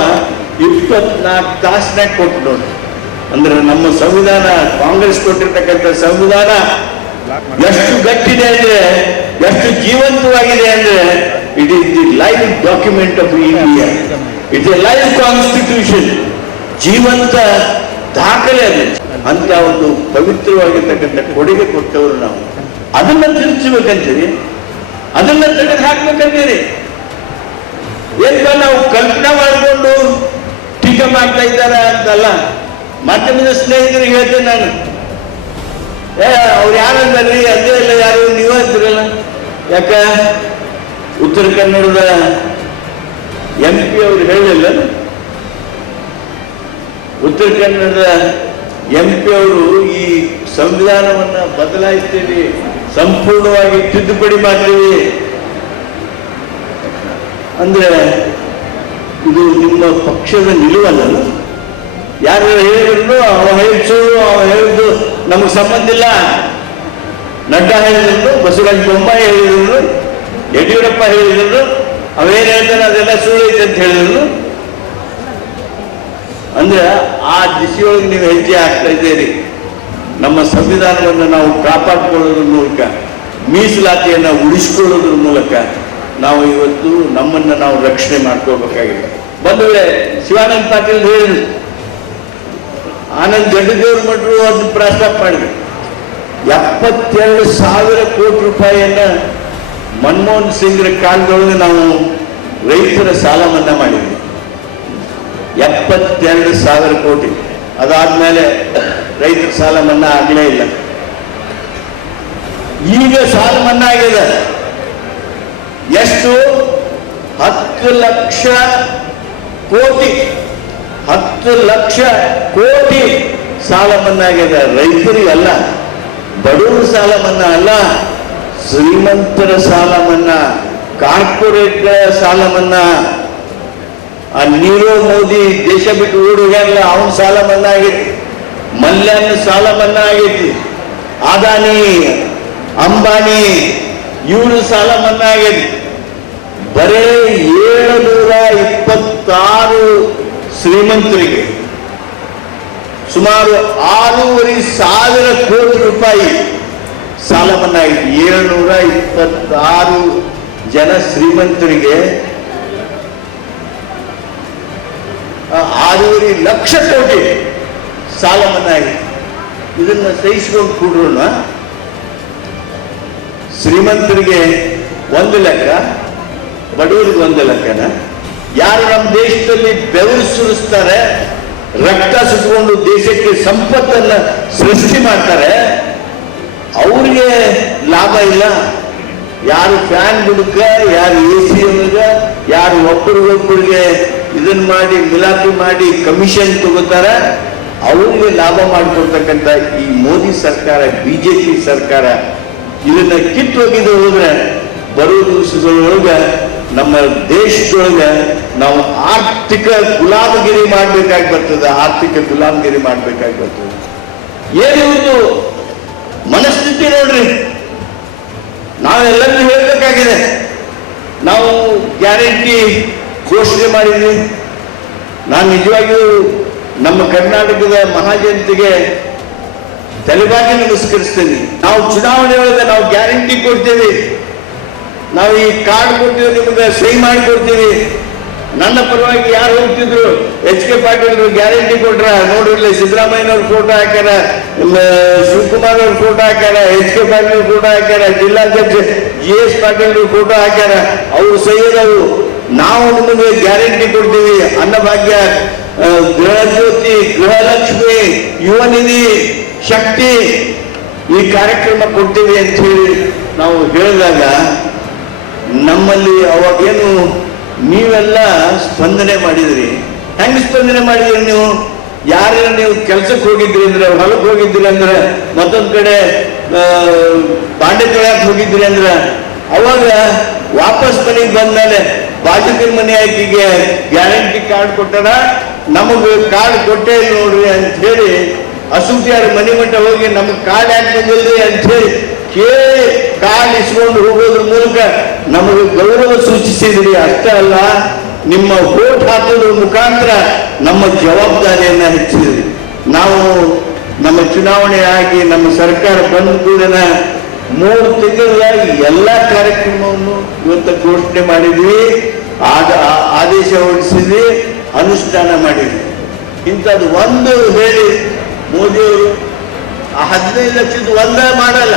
24 ತಾಸನಾಗ ಕೊಟ್ಟು ನೋಡಿ. ಅಂದ್ರೆ ನಮ್ಮ ಸಂವಿಧಾನ, ಕಾಂಗ್ರೆಸ್ ಕೊಟ್ಟಿರ್ತಕ್ಕಂಥ ಸಂವಿಧಾನ ಎಷ್ಟು ಗಟ್ಟಿದೆ ಅಂದ್ರೆ, ಎಷ್ಟು ಜೀವಂತವಾಗಿದೆ ಅಂದ್ರೆ, it is the live document of India. It's A live constitution, ಜೀವಂತ ದಾಖಲೆ ಅದು. ಅಂತ ಒಂದು ಪವಿತ್ರವಾಗಿರ್ತಕ್ಕಂಥ ಕೊಡುಗೆ ಕೊಟ್ಟವರು ನಾವು. ಅದನ್ನ ತಿಳಿಸಬೇಕಂತೀರಿ, ಅದನ್ನ ತೆಗೆದು ಹಾಕ್ಬೇಕಂತೀರಿ. ಏನ್ ನಾವು ಕಲ್ಪನೆ ಮಾಡಿಕೊಂಡು ಟೀಕೆ ಮಾಡ್ತಾ ಇದ್ದಾರೆ ಅಂತಲ್ಲ. ಮಾಧ್ಯಮದ ಸ್ನೇಹಿತರಿಗೆ ಹೇಳ್ತೇನೆ ನಾನು, ಅವ್ರು ಯಾರಂದ್ರಿ ಅದೇ ಇಲ್ಲ, ಯಾರು ನೀವೇ ಅಂತೀರಲ್ಲ. ಯಾಕ ಉತ್ತರ ಕನ್ನಡದ MP ಅವ್ರು ಹೇಳಿಲ್ಲ, ಉತ್ತರ ಕನ್ನಡದ MP ಅವರು ಈ ಸಂವಿಧಾನವನ್ನ ಬದಲಾಯಿಸ್ತೀವಿ, ಸಂಪೂರ್ಣವಾಗಿ ತಿದ್ದುಪಡಿ ಮಾಡ್ತೀವಿ ಅಂದ್ರೆ ಇದು ನಿಮ್ಮ ಪಕ್ಷದ ನಿಲುವಲ್ಲ. ಯಾರು ಹೇಳಿದ್ರು ಅವ ಹೇಳಿದ್ದು ನಮಗೆ ಸಂಬಂಧ ಇಲ್ಲ. ನಡ್ಡಾ ಹೇಳಿದ್ರು, ಬಸವರಾಜ ಬೊಮ್ಮಾಯಿ ಹೇಳಿದ್ರು, ಯಡಿಯೂರಪ್ಪ ಹೇಳಿದ್ರು, ಅವೇನು ಹೇಳ್ತಾನೆ ಅದೆಲ್ಲ ಸುಳ್ಳು ಐತೆ ಅಂತ ಹೇಳಿದ್ರು. ಅಂದ್ರೆ ಆ ದಿಶೆಯೊಳಗೆ ನೀವು ಹೆಜ್ಜೆ ಹಾಕ್ತಾ ಇದ್ದೀರಿ. ನಮ್ಮ ಸಂವಿಧಾನವನ್ನು ನಾವು ಕಾಪಾಡಿಕೊಳ್ಳೋದ್ರ ಮೂಲಕ, ಮೀಸಲಾತಿಯನ್ನು ಉಳಿಸ್ಕೊಳ್ಳೋದ್ರ ಮೂಲಕ ನಾವು ಇವತ್ತು ನಮ್ಮನ್ನು ನಾವು ರಕ್ಷಣೆ ಮಾಡ್ಕೋಬೇಕಾಗಿದೆ. ಬಂಧುಗಳೇ, ಶಿವಾನಂದ ಪಾಟೀಲ್ ಹೇಳಿದ್ರು, ಆನಂದ್ ಗಡ್ಡದೇವ್ರ ಮಠರು ಅದನ್ನ ಪ್ರಸ್ತಾಪ ಮಾಡಿದ್ರು. 72,000 ಕೋಟಿ ರೂಪಾಯಿಯನ್ನ ಮನಮೋಹನ್ ಸಿಂಗ್ರ ಕಾಲದೊಳಗೆ ನಾವು ರೈತರ ಸಾಲ ಮನ್ನಾ ಮಾಡಿದ್ವಿ. 72,000 ಕೋಟಿ. ಅದಾದ್ಮೇಲೆ ರೈತರ ಸಾಲ ಮನ್ನಾ ಆಗಲೇ ಇಲ್ಲ. ಈಗ ಸಾಲ ಮನ್ನಾ ಆಗಿದೆ. ಎಷ್ಟು? 10 ಲಕ್ಷ ಕೋಟಿ. 10 ಲಕ್ಷ ಕೋಟಿ ಸಾಲ ಮನ್ನಾ ಆಗಿದೆ. ರೈತರಿಗಲ್ಲ, ಬಡವರ ಸಾಲ ಮನ್ನಾ ಅಲ್ಲ, ಶ್ರೀಮಂತರ ಸಾಲ ಮನ್ನಾ, ಕಾರ್ಪೊರೇಟ್ಗಳ ಸಾಲ ಮನ್ನಾ. ಆ ನೀರವ್ ಮೋದಿ ದೇಶ ಬಿಟ್ಟು ಓಡುಗಲ್ಲ, ಅವನ ಸಾಲ ಮನ್ನಾ ಆಗೈತಿ. ಮಲ್ಯಾನ ಸಾಲ ಮನ್ನಾ ಆಗೈತಿ. ಅದಾನಿ, ಅಂಬಾನಿ ಇವ್ರ ಸಾಲ ಮನ್ನಾ ಆಗೈತಿ. ಬರೇ 726 ಶ್ರೀಮಂತರಿಗೆ ಸುಮಾರು 6,500 ಕೋಟಿ ರೂಪಾಯಿ ಸಾಲ ಮನ್ನಾ ಆಗಿದೆ. 726 ಜನ ಶ್ರೀಮಂತರಿಗೆ 6,500 ಲಕ್ಷ ಕೋಟಿ ಸಾಲ ಮನ್ನಾ ಆಗಿದೆ. ಇದನ್ನ ಸಹಿಸಿಕೊಂಡು ಕೂಡ್ರೋಣ. ಶ್ರೀಮಂತರಿಗೆ 1 ಲೆಕ್ಕ, ಬಡವರಿಗೆ 1 ಲೆಕ್ಕನ. ಯಾರು ನಮ್ಮ ದೇಶದಲ್ಲಿ ಬೆವರು ಸುರಿಸ್ತಾರೆ, ರಕ್ತ ಸುತ್ತಕೊಂಡು ದೇಶಕ್ಕೆ ಸಂಪತ್ತನ್ನ ಸೃಷ್ಟಿ ಮಾಡ್ತಾರೆ, ಅವ್ರಿಗೆ ಲಾಭ ಇಲ್ಲ. ಯಾರು ಫ್ಯಾನ್ ಬುಡಕ, ಯಾರು AC ಒಳಗ, ಯಾರು ಒಬ್ಬರಿಗೊಬ್ಬರಿಗೆ ಇದನ್ನ ಮಾಡಿ ಮಿಲಾಪಿ ಮಾಡಿ ಕಮಿಷನ್ ತಗೋತಾರೆ, ಅವ್ರಿಗೆ ಲಾಭ ಮಾಡಿಕೊಡ್ತಕ್ಕಂಥ ಈ ಮೋದಿ ಸರ್ಕಾರ, BJP ಸರ್ಕಾರ ಇದನ್ನ ಕಿತ್ತೊಗೆದು ಹೋದ್ರೆ ಬರುವ ದಿವಸಗಳೊಳಗ ನಮ್ಮ ದೇಶದೊಳಗ ನಾವು ಆರ್ಥಿಕ ಗುಲಾಮಗಿರಿ ಮಾಡ್ಬೇಕಾಗಿ ಬರ್ತದೆ. ಆರ್ಥಿಕ ಗುಲಾಮಗಿರಿ ಮಾಡ್ಬೇಕಾಗಿ ಬರ್ತದೆ. ಏನಿವುದು ಮನಸ್ಥಿತಿ ನೋಡ್ರಿ. ನಾವೆಲ್ಲರೂ ಹೇಳಬೇಕಾಗಿದೆ. ನಾವು ಗ್ಯಾರಂಟಿ ಘೋಷಣೆ ಮಾಡಿದ್ವಿ. ನಾನು ನಿಜವಾಗಿಯೂ ನಮ್ಮ ಕರ್ನಾಟಕದ ಮಹಾಜನತೆಗೆ ತಲೆಬಾಗಿ ನಮಸ್ಕರಿಸ್ತೀನಿ. ನಾವು ಚುನಾವಣೆ ಒಳಗೆ ನಾವು ಗ್ಯಾರಂಟಿ ಕೊಡ್ತೀವಿ, ನಾವು ಈ ಕಾರ್ಡ್ ಕೊಡ್ತೀವಿ, ನಿಮಗೆ ಸಹಿ ಮಾಡಿ ಕೊಡ್ತೀವಿ. ನನ್ನ ಪರವಾಗಿ ಯಾರು ಹೋಗ್ತಿದ್ರು, HK ಪಾಟೀಲ್ ಗ್ಯಾರಂಟಿ ಕೊಟ್ರ ನೋಡ್ರಿ, ಸಿದ್ದರಾಮಯ್ಯನವ್ರ ಫೋಟೋ ಹಾಕ್ಯಾರ, ಶಿವಕುಮಾರ್ ಅವ್ರ ಫೋಟೋ ಹಾಕ್ಯಾರ, HK ಪಾಟೀಲ್ ಫೋಟೋ ಹಾಕ್ಯಾರ, ಜಿಲ್ಲಾಧ್ಯಕ್ಷ GS ಪಾಟೀಲ್ ಫೋಟೋ ಹಾಕ್ಯಾರ, ಅವ್ರು ಸಹಿದವು. ನಾವು ನಿಮಗೆ ಗ್ಯಾರಂಟಿ ಕೊಡ್ತೀವಿ, ಅನ್ನಭಾಗ್ಯ, ಗೃಹ ಜ್ಯೋತಿ, ಗೃಹಲಕ್ಷ್ಮಿ, ಯುವ ನಿಧಿ, ಶಕ್ತಿ ಈ ಕಾರ್ಯಕ್ರಮ ಕೊಡ್ತೀವಿ ಅಂತ ಹೇಳಿ ನಾವು ಹೇಳಿದಾಗ ನಮ್ಮಲ್ಲಿ ಅವಾಗೇನು ನೀವೆಲ್ಲ ಸ್ಪಂದನೆ ಮಾಡಿದ್ರಿ. ಹೆಂಗ್ ಸ್ಪಂದನೆ ಮಾಡಿದ್ರಿ ನೀವು? ಯಾರ ನೀವು ಕೆಲ್ಸಕ್ಕೆ ಹೋಗಿದ್ರಿ ಅಂದ್ರೆ, ಹೊಲಕ್ಕೆ ಹೋಗಿದ್ರಿ ಅಂದ್ರೆ, ಮತ್ತೊಂದ್ ಕಡೆ ಬಾಂಡೆ ತೊಳೆಯಕ್ಕೆ ಹೋಗಿದ್ರಿ ಅಂದ್ರೆ, ಅವಾಗ ವಾಪಸ್ ಮನೆಗೆ ಬಂದ್ಮೇಲೆ ಬಾಜುಕಿನ ಮನೆ ಆಯ್ಕೆಗೆ ಗ್ಯಾರಂಟಿ ಕಾರ್ಡ್ ಕೊಟ್ಟಾರ, ನಮಗೆ ಕಾರ್ಡ್ ಕೊಟ್ಟೇ ಇಲ್ಲ ನೋಡ್ರಿ ಅಂತ ಹೇಳಿ ಅಸೂತಿಯಾರ ಮನೆ ಮಟ್ಟ ಹೋಗಿ ನಮಗೆ ಕಾರ್ಡ್ ಯಾಕೆ ಬಂದಿಲ್ರಿ ಅಂತ ಹೇಳಿ ಕೇಳಿ ಕಾರ್ಡ್ ಇಸ್ಕೊಂಡು ಹೋಗೋದ್ರ ಮೂಲಕ ನಮಗೆ ಗೌರವ ಸೂಚಿಸಿದ್ರಿ. ಅಷ್ಟೇ ಅಲ್ಲ, ನಿಮ್ಮ ವೋಟ್ ಹಾಕೋದ್ರ ಮುಖಾಂತರ ನಮ್ಮ ಜವಾಬ್ದಾರಿಯನ್ನ ಹೆಚ್ಚಿದ್ರಿ. ನಾವು ನಮ್ಮ ಚುನಾವಣೆ ಆಗಿ ನಮ್ಮ ಸರ್ಕಾರ ಬಂದ ಕೂಡನ 3 ತಿಂಗಳಾಗಿ ಎಲ್ಲ ಕಾರ್ಯಕ್ರಮವನ್ನು ಇವತ್ತು ಘೋಷಣೆ ಮಾಡಿದ್ವಿ, ಆದೇಶ ಹೊರಡಿಸಿದ್ವಿ, ಅನುಷ್ಠಾನ ಮಾಡಿದ್ವಿ. ಇಂಥದ್ದು ಒಂದು ಹೇಳಿ ಮೋದಿಯವರು ಆ 15 ಲಕ್ಷದ ಒಂದೇ ಮಾಡಲ್ಲ.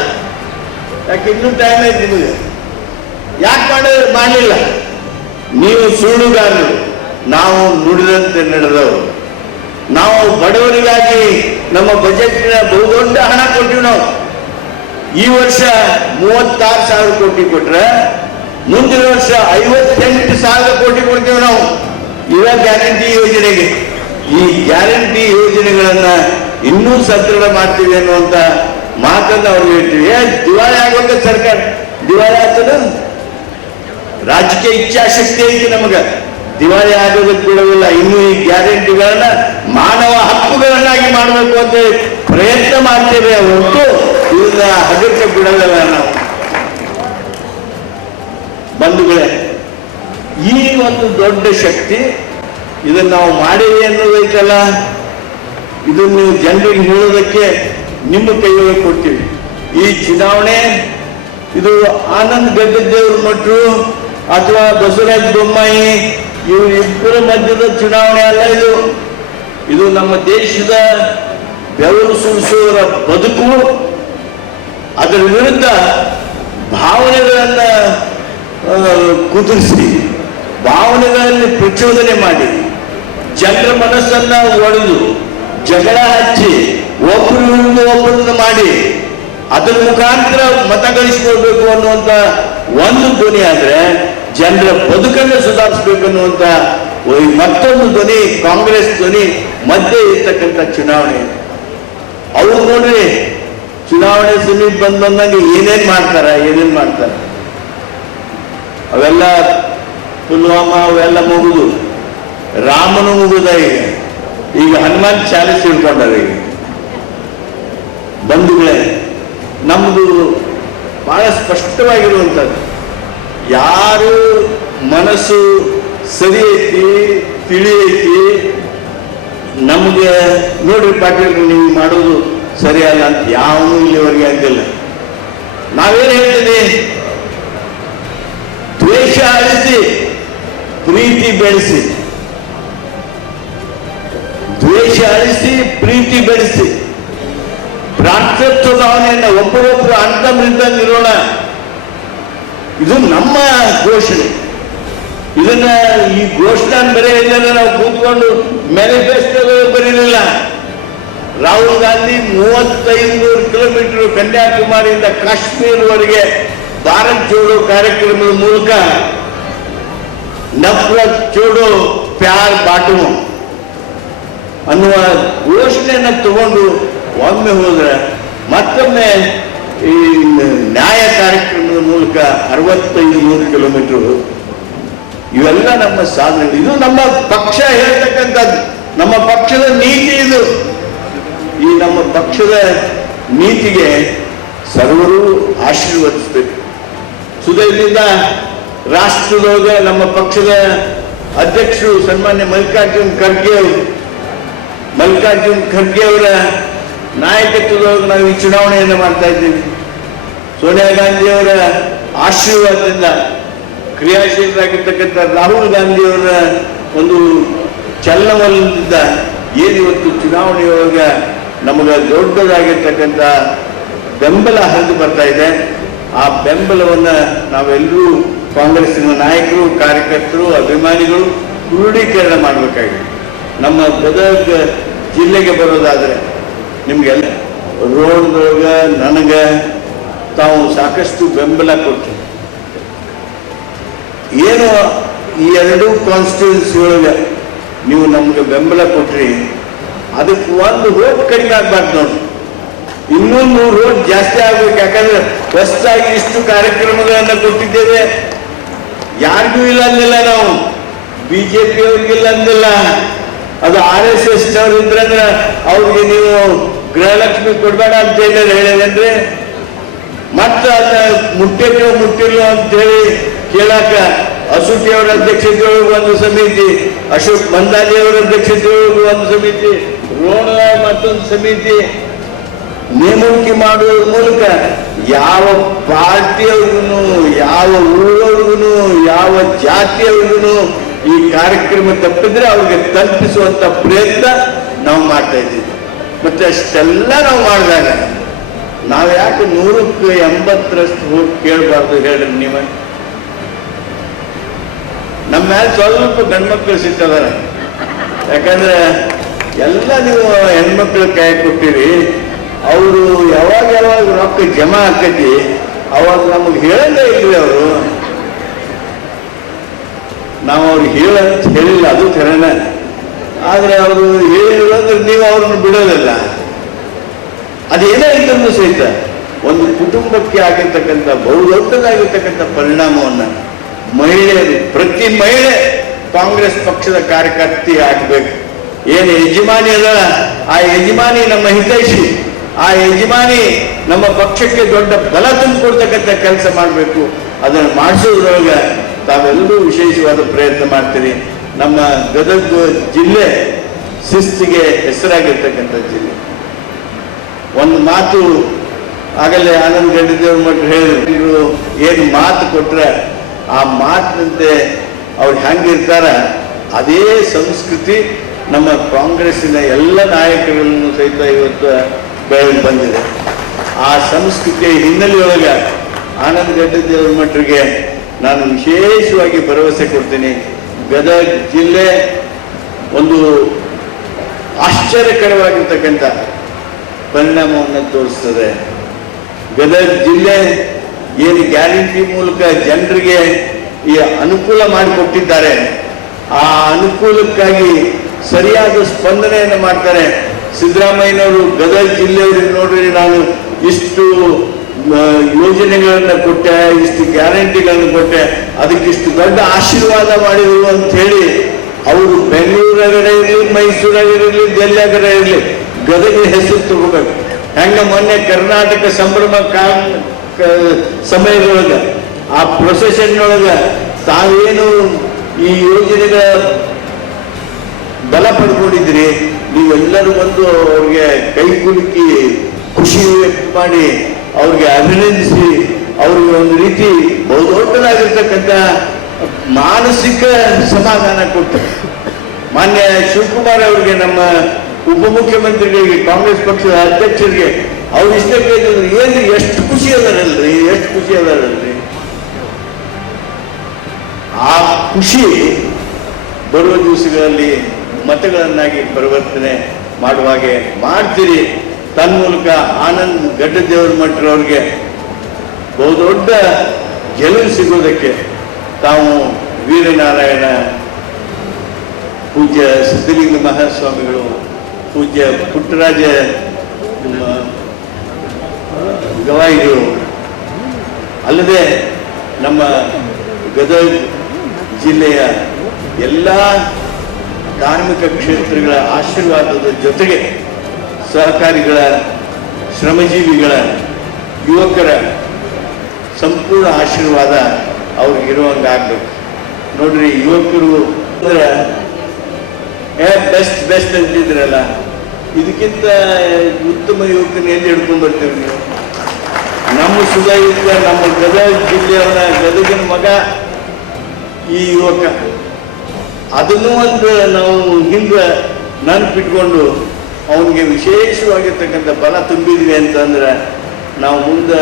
ಯಾಕೆ ಇನ್ನೂ ಟೈಮ್ ಐತಿ ನಿಮಗೆ? ಯಾಕೆ ಮಾಡಲಿಲ್ಲ? ನೀವು ಸುಳ್ಳುಗಾರರು, ನಾವು ನುಡಿದಂತೆ ನಡೆದವರು. ನಾವು ಬಡವರಿಗಾಗಿ ನಮ್ಮ ಬಜೆಟ್ನ ಬಹುದೊಡ್ಡ ಹಣ ಕೊಟ್ಟಿವಿ. ನಾವು ಈ ವರ್ಷ 36,000 ಕೋಟಿ ಕೊಟ್ರೆ ಮುಂದಿನ ವರ್ಷ 58,000 ಕೋಟಿ ಕೊಡ್ತೇವೆ ನಾವು ಇವ ಗ್ಯಾರಂಟಿ ಯೋಜನೆಗೆ. ಈ ಗ್ಯಾರಂಟಿ ಯೋಜನೆಗಳನ್ನ ಇನ್ನೂ ಸದೃಢ ಮಾಡ್ತೀವಿ ಅನ್ನುವಂತ ಮಾತನ್ನ ಅವ್ರು ಹೇಳ್ತೀವಿ. ದಿವಾಳಿ ಆಗುವಾಗ ಸರ್ಕಾರ ದಿವಾಳಿ ಆಗ್ತದ? ರಾಜಕೀಯ ಇಚ್ಛಾಶಕ್ತಿ ಐತಿ ನಮಗ, ದಿವಾಳಿ ಆಗೋದಕ್ಕೆ ಬಿಡೋದಿಲ್ಲ. ಇನ್ನು ಈ ಗ್ಯಾರಂಟಿಗಳನ್ನ ಮಾನವ ಹಕ್ಕುಗಳನ್ನಾಗಿ ಮಾಡಬೇಕು ಅಂತ ಪ್ರಯತ್ನ ಮಾಡ್ತೇವೆ ಹೊರತು ಇದನ್ನ ಹಗಕ್ಕೆ ಬಿಡೋದಿಲ್ಲ ನಾವು. ಬಂಧುಗಳೇ, ಈ ಒಂದು ದೊಡ್ಡ ಶಕ್ತಿ ಇದನ್ನ ನಾವು ಮಾಡಿವಿ ಅನ್ನೋದೈತಲ್ಲ, ಇದನ್ನು ನೀವು ಜನರಿಗೆ ಹೇಳೋದಕ್ಕೆ ನಿಮ್ಮ ಕೈಯೊಳಗೆ ಕೊಡ್ತೀವಿ. ಈ ಚುನಾವಣೆ ಇದು ಆನಂದ್ ಗಡ್ಡದೇವ್ರ ಮಠರು ಅಥವಾ ಬಸವರಾಜ ಬೊಮ್ಮಾಯಿ ಇವರಿಬ್ಬರ ಮಧ್ಯದ ಚುನಾವಣೆ ಅಲ್ಲ. ಇದು ನಮ್ಮ ದೇಶದ ಬೆವರು ಸುರಿಸುವವರ ಬದುಕು, ಅದರ ವಿರುದ್ಧ ಭಾವನೆಗಳನ್ನ ಕುದುರಿಸಿ, ಭಾವನೆಗಳಲ್ಲಿ ಪ್ರಚೋದನೆ ಮಾಡಿ, ಜನರ ಮನಸ್ಸನ್ನ ಒಡೆದು ಜಗಳ ಹಚ್ಚಿ ಒಬ್ಬರು ವಿರುದ್ಧ ಒಬ್ಬರನ್ನು ಮಾಡಿ ಅದರ ಮುಖಾಂತರ ಮತ ಗಳಿಸಿಕೊಳ್ಬೇಕು ಅನ್ನುವಂತ ಒಂದು ಧ್ವನಿ ಆದ್ರೆ, ಜನರ ಬದುಕನ್ನು ಸುಧಾರಿಸಬೇಕು ಅನ್ನುವಂತ ಮತ್ತೊಂದು ಧ್ವನಿ ಕಾಂಗ್ರೆಸ್ ಧ್ವನಿ ಮಧ್ಯೆ ಇರ್ತಕ್ಕಂಥ ಚುನಾವಣೆ. ಅವ್ರು ನೋಡ್ರಿ, ಚುನಾವಣೆ ಸಮೀಪ ಬಂದಂಗೆ ಏನೇನ್ ಮಾಡ್ತಾರ. ಅವೆಲ್ಲ ಪುಲ್ವಾಮಾ ಅವೆಲ್ಲ ಮುಗಿದು ರಾಮನು ಮುಗಿದ. ಈಗ ಹನುಮಾನ್ ಚಾಲಿಸ್ ಹಿಡ್ಕೊಂಡಾರ. ಈಗ ಬಂಧುಗಳೇ, ನಮ್ದು ಬಹಳ ಸ್ಪಷ್ಟವಾಗಿರುವಂಥದ್ದು, ಯಾರು ಮನಸ್ಸು ಸರಿ ಐತಿ ತಿಳಿ ಐತಿ ನಮಗೆ ನೋಡ್ರಿ ಪಾಟೀಲ್ ನೀವು ಮಾಡೋದು ಸರಿಯಲ್ಲ ಅಂತ ಯಾವನು ಇಲ್ಲಿವರೆಗೆ ಆಗಿಲ್ಲ. ನಾವೇನು ಹೇಳ್ತೀವಿ? ದ್ವೇಷ ಅಳಿಸಿ ಪ್ರೀತಿ ಬೆಳೆಸಿ, ದ್ವೇಷ ಅಳಿಸಿ ಪ್ರೀತಿ ಬೆಳೆಸಿ, ಭ್ರಾತೃತ್ವ ಭಾವನೆಯನ್ನ ಒಬ್ಬರೊಬ್ಬರು ಅಂತಮಿದ್ದಂಗಿರೋಣ. ಇದು ನಮ್ಮ ಘೋಷಣೆ. ಇದನ್ನ ಈ ಘೋಷಣೆ ಬರೆಯಲಿಲ್ಲ, ನಾವು ಕೂತ್ಕೊಂಡು ಮ್ಯಾನಿಫೆಸ್ಟೋ ಬರೀಲಿಲ್ಲ. ರಾಹುಲ್ ಗಾಂಧಿ 3500 ಕಿಲೋಮೀಟರ್ ಕನ್ಯಾಕುಮಾರಿಯಿಂದ ಕಾಶ್ಮೀರವರೆಗೆ ಭಾರತ್ ಜೋಡೋ ಕಾರ್ಯಕ್ರಮದ ಮೂಲಕ ನಫರತ್ ಜೋಡೋ ಪ್ಯಾರ್ ಬಾಟು ಅನ್ನುವ ಘೋಷಣೆಯನ್ನು ತಗೊಂಡು ಒಮ್ಮೆ ಹೋದ್ರೆ ಮತ್ತೊಮ್ಮೆ ಈ ನ್ಯಾಯ ಕಾರ್ಯಕ್ರಮದ ಮೂಲಕ 6500 ಕಿಲೋಮೀಟರ್. ಇವೆಲ್ಲ ನಮ್ಮ ಸಾಧನೆ. ಇದು ನಮ್ಮ ಪಕ್ಷ ಹೇಳ್ತಕ್ಕಂಥದ್ದು, ನಮ್ಮ ಪಕ್ಷದ ನೀತಿ. ಇದು ಈ ನಮ್ಮ ಪಕ್ಷದ ನೀತಿಗೆ ಸರ್ವರು ಆಶೀರ್ವದಿಸಬೇಕು. ಸುದಯದಿಂದ ರಾಷ್ಟ್ರದೊಳಗೆ ನಮ್ಮ ಪಕ್ಷದ ಅಧ್ಯಕ್ಷರು ಸನ್ಮಾನ್ಯ ಮಲ್ಲಿಕಾರ್ಜುನ್ ಖರ್ಗೆ ಅವರ ನಾಯಕತ್ವದೊಳಗೆ ನಾವು ಈ ಚುನಾವಣೆಯನ್ನು ಮಾಡ್ತಾ ಇದ್ದೀವಿ. ಸೋನಿಯಾ ಗಾಂಧಿ ಅವರ ಆಶೀರ್ವಾದದಿಂದ ಕ್ರಿಯಾಶೀಲರಾಗಿರ್ತಕ್ಕಂಥ ರಾಹುಲ್ ಗಾಂಧಿ ಅವರ ಒಂದು ಚಲನವಲನದಿಂದ ಏನಿವತ್ತು ಚುನಾವಣೆಯೊಳಗೆ ನಮಗೆ ದೊಡ್ಡದಾಗಿರ್ತಕ್ಕಂಥ ಬೆಂಬಲ ಹರಿದು ಬರ್ತಾ ಇದೆ. ಆ ಬೆಂಬಲವನ್ನು ನಾವೆಲ್ಲರೂ ಕಾಂಗ್ರೆಸ್ಸಿನ ನಾಯಕರು, ಕಾರ್ಯಕರ್ತರು, ಅಭಿಮಾನಿಗಳು ಕ್ರೋಢೀಕರಣ ಮಾಡಬೇಕಾಗಿದೆ. ನಮ್ಮ ಗದಗ ಜಿಲ್ಲೆಗೆ ಬರೋದಾದ್ರೆ ನಿಮಗೆಲ್ಲ ರೋಡ್ದೊಳಗೆ ನನಗೆ ತಾವು ಸಾಕಷ್ಟು ಬೆಂಬಲ ಕೊಟ್ಟು ಏನು ಈ ಎರಡೂ ಕಾನ್ಸ್ಟಿಟ್ಯೂನ್ಸಿ ಒಳಗೆ ನೀವು ನಮ್ಗೆ ಬೆಂಬಲ ಕೊಟ್ರಿ, ಅದಕ್ಕೆ ಒಂದು ರೋಡ್ ಕಡಿಮೆ ಆಗ್ಬಾರ್ದು ನೋಡಿ, ಇನ್ನೂ 100 ರೋಡ್ ಜಾಸ್ತಿ ಆಗ್ಬೇಕು. ಯಾಕಂದ್ರೆ ಹೊಸದಾಗಿ ಇಷ್ಟು ಕಾರ್ಯಕ್ರಮಗಳನ್ನ ಕೊಟ್ಟಿದ್ದೇವೆ. ಯಾರಿಗೂ ಇಲ್ಲ ಅಂದಿಲ್ಲ, ನಾವು ಬಿಜೆಪಿ ಅವ್ರಿಗಿಲ್ಲ ಅಂದಿಲ್ಲ. ಅದು RSS ಅವ್ರು ಇದ್ರಂದ್ರೆ ಅವ್ರಿಗೆ ನೀವು ಗೃಹಲಕ್ಷ್ಮಿ ಕೊಡ್ಬೇಡ ಅಂತ ಹೇಳಿದ್ರೆ ಮತ್ತೆ ಅದನ್ನ ಮುಟ್ಟಿಲ್ಲ ಅಂತ ಹೇಳಿ ಕೇಳಾಕ ಅಸೂಟಿ ಅವರ ಅಧ್ಯಕ್ಷತೆಯೊಳಗೆ ಒಂದು ಸಮಿತಿ, ಅಶೋಕ್ ಮಂದಾಲಿ ಅವರ ಅಧ್ಯಕ್ಷತೆಯೊಳಗೆ ಒಂದು ಸಮಿತಿ, ರೋಣ ಮತ್ತೊಂದು ಸಮಿತಿ ನೇಮಕ ಮಾಡುವುದರ ಮೂಲಕ ಯಾವ ಪಾರ್ಟಿಯವ್ರಿಗೂ, ಯಾವ ಊರವ್ರಿಗೂ, ಯಾವ ಜಾತಿಯವ್ರಿಗೂ ಈ ಕಾರ್ಯಕ್ರಮ ತಪ್ಪಿದ್ರೆ ಅವ್ರಿಗೆ ತಲುಪಿಸುವಂತ ಪ್ರಯತ್ನ ನಾವು ಮಾಡ್ತಾ ಇದ್ದೀವಿ. ಮತ್ತೆ ಅಷ್ಟೆಲ್ಲ ನಾವು ಮಾಡಿದಾಗ ನಾವು ಯಾಕೆ 100ಕ್ಕೆ 80ರಷ್ಟು ಹೋಗಿ ಕೇಳಬಾರ್ದು ಹೇಳ್ರಿ? ನೀವು ನಮ್ಮ ಮೇಲೆ ಸ್ವಲ್ಪ ಗಂಡ್ಮಕ್ಳು ಅವರು ಯಾವಾಗ ರೊಕ್ಕ ಜಮಾ ಆಕತಿ ಅವಾಗ ನಮಗೆ ಹೇಳಂಗೇ ಇಲ್ರಿ ಅವರು. ನಾವು ಅವ್ರಿಗೆ ಹೇಳಂತ ಹೇಳಿಲ್ಲ, ಅದು ಖರೇನ. ಆದರೆ ಅವರು ಹೇಳಿಲ್ಲ ಅಂದ್ರೆ ನೀವು ಅವ್ರನ್ನ ಬಿಡೋದಿಲ್ಲ. ಅದೇನೇ ಇದ್ರೂ ಸಹಿತ ಒಂದು ಕುಟುಂಬಕ್ಕೆ ಆಗಿರ್ತಕ್ಕಂಥ ಬಹುದೊಡ್ಡದಾಗಿರ್ತಕ್ಕಂಥ ಪರಿಣಾಮವನ್ನು ಮಹಿಳೆಯರು, ಪ್ರತಿ ಮಹಿಳೆ ಕಾಂಗ್ರೆಸ್ ಪಕ್ಷದ ಕಾರ್ಯಕರ್ತೆ ಆಗಬೇಕು. ಏನು ಯಜಮಾನಿ ಅದ, ಆ ಯಜಮಾನಿ ನಮ್ಮ ಹಿತೈಷಿ, ಆ ಯಜಮಾನಿ ನಮ್ಮ ಪಕ್ಷಕ್ಕೆ ದೊಡ್ಡ ಬಲ ತುಂಬಿಕೊಡ್ತಕ್ಕಂಥ ಕೆಲಸ ಮಾಡಬೇಕು. ಅದನ್ನು ಮಾಡಿಸೋದ್ರೊಳಗೆ ತಾವೆಲ್ಲರೂ ವಿಶೇಷವಾದ ಪ್ರಯತ್ನ ಮಾಡ್ತೀರಿ. ನಮ್ಮ ಗದಗ ಜಿಲ್ಲೆ ಶಿಸ್ತಿಗೆ ಹೆಸರಾಗಿರ್ತಕ್ಕಂಥ ಜಿಲ್ಲೆ. ಒಂದು ಮಾತು ಆಗಲೇ ಆನಂದ್ ಗಡ್ಡದೇವ್ರ ಮಠ ಹೇಳಿದ್ರು, ಏನು ಮಾತು ಕೊಟ್ರೆ ಆ ಮಾತಿನಂತೆ ಅವ್ರು ಹೆಂಗಿರ್ತಾರ ಅದೇ ಸಂಸ್ಕೃತಿ ನಮ್ಮ ಕಾಂಗ್ರೆಸ್ಸಿನ ಎಲ್ಲ ನಾಯಕರನ್ನು ಸಹಿತ ಇವತ್ತು ಬೆಳೆದು ಬಂದಿದೆ. ಆ ಸಂಸ್ಕೃತಿಯ ಹಿನ್ನೆಲೆಯೊಳಗೆ ಆನಂದ್ ಗಡ್ಡದೇವ್ರ ಮಠರಿಗೆ ನಾನು ವಿಶೇಷವಾಗಿ ಭರವಸೆ ಕೊಡ್ತೀನಿ. ಗದಗ ಜಿಲ್ಲೆ ಒಂದು ಆಶ್ಚರ್ಯಕರವಾಗಿರ್ತಕ್ಕಂಥ ಪರಿಣಾಮವನ್ನು ತೋರಿಸ್ತದೆ. ಗದಗ ಜಿಲ್ಲೆ ಏನು ಗ್ಯಾರಂಟಿ ಮೂಲಕ ಜನರಿಗೆ ಈ ಅನುಕೂಲ ಮಾಡಿಕೊಟ್ಟಿದ್ದಾರೆ, ಆ ಅನುಕೂಲಕ್ಕಾಗಿ ಸರಿಯಾದ ಸ್ಪಂದನೆಯನ್ನು ಮಾಡ್ತಾರೆ. ಸಿದ್ದರಾಮಯ್ಯನವರು ಗದಗ ಜಿಲ್ಲೆಯವ್ರಿಗೆ ನೋಡ್ರಿ, ನಾನು ಇಷ್ಟು ಯೋಜನೆಗಳನ್ನು ಕೊಟ್ಟೆ, ಇಷ್ಟು ಗ್ಯಾರಂಟಿಗಳನ್ನು ಕೊಟ್ಟೆ, ಅದಕ್ಕಿಷ್ಟು ದೊಡ್ಡ ಆಶೀರ್ವಾದ ಮಾಡಿದ್ರು ಅಂತ ಹೇಳಿ ಅವರು ಬೆಂಗಳೂರಾಗರೆ ಇರಲಿ, ಮೈಸೂರಾಗಿರಲಿ, ಡೆಲ್ಲಿಯಾಗರೆ ಇರಲಿ, ಗದಗಿನ ಹೆಸರು ತಗೋಬೇಕು. ಹೆಂಗ ಮೊನ್ನೆ ಕರ್ನಾಟಕ ಸಂಭ್ರಮ ಸಮಯದೊಳಗೆ ಆ ಪ್ರೊಸೆಷನ್ ಒಳಗೆ ತಾವೇನು ಈ ಯೋಜನೆಗಳ ಬಲ ಪಡ್ಕೊಂಡಿದ್ರಿ, ನೀವೆಲ್ಲರೂ ಬಂದು ಅವ್ರಿಗೆ ಕೈ ಕುಲುಕಿ ಖುಷಿ ವ್ಯಕ್ತ ಮಾಡಿ ಅವ್ರಿಗೆ ಅಭಿನಂದಿಸಿ ಅವ್ರಿಗೆ ಒಂದು ರೀತಿ ಬಹುದೊಡ್ಡದಾಗಿರ್ತಕ್ಕಂಥ ಮಾನಸಿಕ ಸಮಾಧಾನ ಕೊಟ್ಟು ಮಾನ್ಯ ಶಿವಕುಮಾರ್ ಅವರಿಗೆ, ನಮ್ಮ ಉಪಮುಖ್ಯಮಂತ್ರಿಗಳಿಗೆ, ಕಾಂಗ್ರೆಸ್ ಪಕ್ಷದ ಅಧ್ಯಕ್ಷರಿಗೆ ಅವ್ರು ಇಷ್ಟ ಕೇಳಿದ್ರು, ಏನು ಎಷ್ಟು ಖುಷಿ ಅದಾರಲ್ರಿ, ಎಷ್ಟು ಖುಷಿ ಅದಾರಲ್ರಿ. ಆ ಖುಷಿ ಬರುವ ದಿವಸಗಳಲ್ಲಿ ಮತಗಳನ್ನಾಗಿ ಪರಿವರ್ತನೆ ಮಾಡುವಾಗೆ ಮಾಡ್ತೀರಿ. ತನ್ಮೂಲಕ ಆನಂದ್ ಗಡ್ಡದೇವ್ರ ಮಠರವ್ರಿಗೆ ಬಹುದೊಡ್ಡ ಗೆಲುವು ಸಿಗೋದಕ್ಕೆ ತಾವು ವೀರನಾರಾಯಣ ಪೂಜ್ಯ ಸಿದ್ಧಲಿಂಗ ಮಹಾಸ್ವಾಮಿಗಳು, ಪೂಜ್ಯ ಪುಟ್ಟರಾಜ ಗವಾಯಿಗಳು, ಅಲ್ಲದೆ ನಮ್ಮ ಗದಗ ಜಿಲ್ಲೆಯ ಎಲ್ಲ ಧಾರ್ಮಿಕ ಕ್ಷೇತ್ರಗಳ ಆಶೀರ್ವಾದದ ಜೊತೆಗೆ ಸಹಕಾರಿಗಳ, ಶ್ರಮಜೀವಿಗಳ, ಯುವಕರ ಸಂಪೂರ್ಣ ಆಶೀರ್ವಾದ ಅವ್ರಿಗಿರುವಂಗೆ ಆಗ್ಬೇಕು. ನೋಡ್ರಿ, ಯುವಕರು ಅಂದ್ರೆ ಬೆಸ್ಟ್ ಬೆಸ್ಟ್ ಅಂತಿದ್ರಲ್ಲ, ಇದಕ್ಕಿಂತ ಉತ್ತಮ ಯುವಕನ ಎಲ್ಲಿ ಹಿಡ್ಕೊಂಡು ಬರ್ತೀವಿ ನೀವು? ನಮ್ಮ ಸುಧಾಯುಕ್ತ, ನಮ್ಮ ಗದಗ ಜಿಲ್ಲೆಯವರ, ಗದಗಿನ ಮಗ ಈ ಯುವಕ. ಅದನ್ನೂ ಒಂದು ನಾವು ಹಿಂದೆ ನೆನಪಿಟ್ಕೊಂಡು ಅವನಿಗೆ ವಿಶೇಷವಾಗಿರ್ತಕ್ಕಂಥ ಬಲ ತುಂಬಿದ್ವಿ ಅಂತಂದ್ರೆ ನಾವು ಮುಂದೆ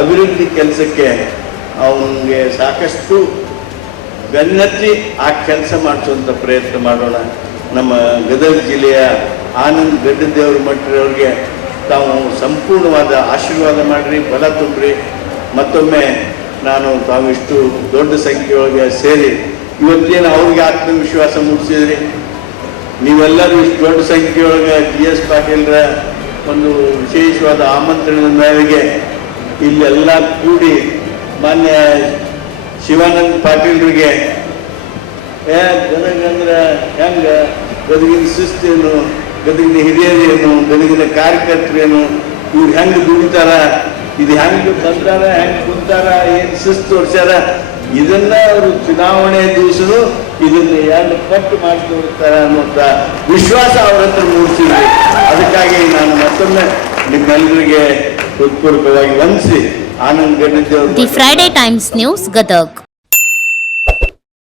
ಅಭಿವೃದ್ಧಿ ಕೆಲಸಕ್ಕೆ ಅವನಿಗೆ ಸಾಕಷ್ಟು ಬೆನ್ನತ್ತಿ ಆ ಕೆಲಸ ಮಾಡಿಸುವಂಥ ಪ್ರಯತ್ನ ಮಾಡೋಣ. ನಮ್ಮ ಗದಗ ಜಿಲ್ಲೆಯ ಆನಂದ್ ಗಡ್ಡದೇವ್ರ ಮಠರವ್ರಿಗೆ ತಾವು ಸಂಪೂರ್ಣವಾದ ಆಶೀರ್ವಾದ ಮಾಡಿರಿ, ಬಲ ತುಂಬ್ರಿ. ಮತ್ತೊಮ್ಮೆ ನಾನು ತಾವಿಷ್ಟು ದೊಡ್ಡ ಸಂಖ್ಯೆಯೊಳಗೆ ಸೇರಿ ಇವತ್ತೇನು ಅವ್ರಿಗೆ ಆತ್ಮವಿಶ್ವಾಸ ಮೂಡಿಸಿದ್ರಿ. ನೀವೆಲ್ಲರೂ ಇಷ್ಟು ದೊಡ್ಡ ಸಂಖ್ಯೆಯೊಳಗೆ GS ಪಾಟೀಲ್ರ ಒಂದು ವಿಶೇಷವಾದ ಆಮಂತ್ರಣದ ಮೇರೆಗೆ ಇಲ್ಲೆಲ್ಲ ಕೂಡಿ ಮಾನ್ಯ ಶಿವಾನಂದ ಪಾಟೀಲ್ರಿಗೆ ಗದಗ ಅಂದ್ರೆ ಹೆಂಗ, ಗದಗಿನ ಶಿಸ್ತೇನು, ಗದಗಿನ ಹಿರಿಯರೇನು, ಗದಗಿನ ಕಾರ್ಯಕರ್ತರೇನು, ಇವ್ರು ಹೆಂಗೆ ದುಡಿತಾರ, ಇದು ಹೆಂಗೆ ಬಂದಾರ, ಹೆಂಗೆ ಕುಂತಾರ, ಏನು ಶಿಸ್ತು ತೋರ್ಸ್ಯಾರ, ಇದನ್ನ ಅವರು ಚುನಾವಣೆ ದಿವಸನು ಇದನ್ನ ಎರಡು ಪಟ್ಟು ಮಾಡಿ ತೋರಿಸ್ತಾರ ಅನ್ನುವಂಥ ವಿಶ್ವಾಸ ಅವ್ರ ಹತ್ರ ಮೂಡಿಸಿದ್ವಿ. ಅದಕ್ಕಾಗಿ ನಾನು ಮತ್ತೊಮ್ಮೆ ನಿಮ್ಮೆಲ್ಲರಿಗೆ ಹೃತ್ಪೂರ್ವಕವಾಗಿ ವಂದಿಸಿ Anand Gaddadevar the Friday Times news Gadag.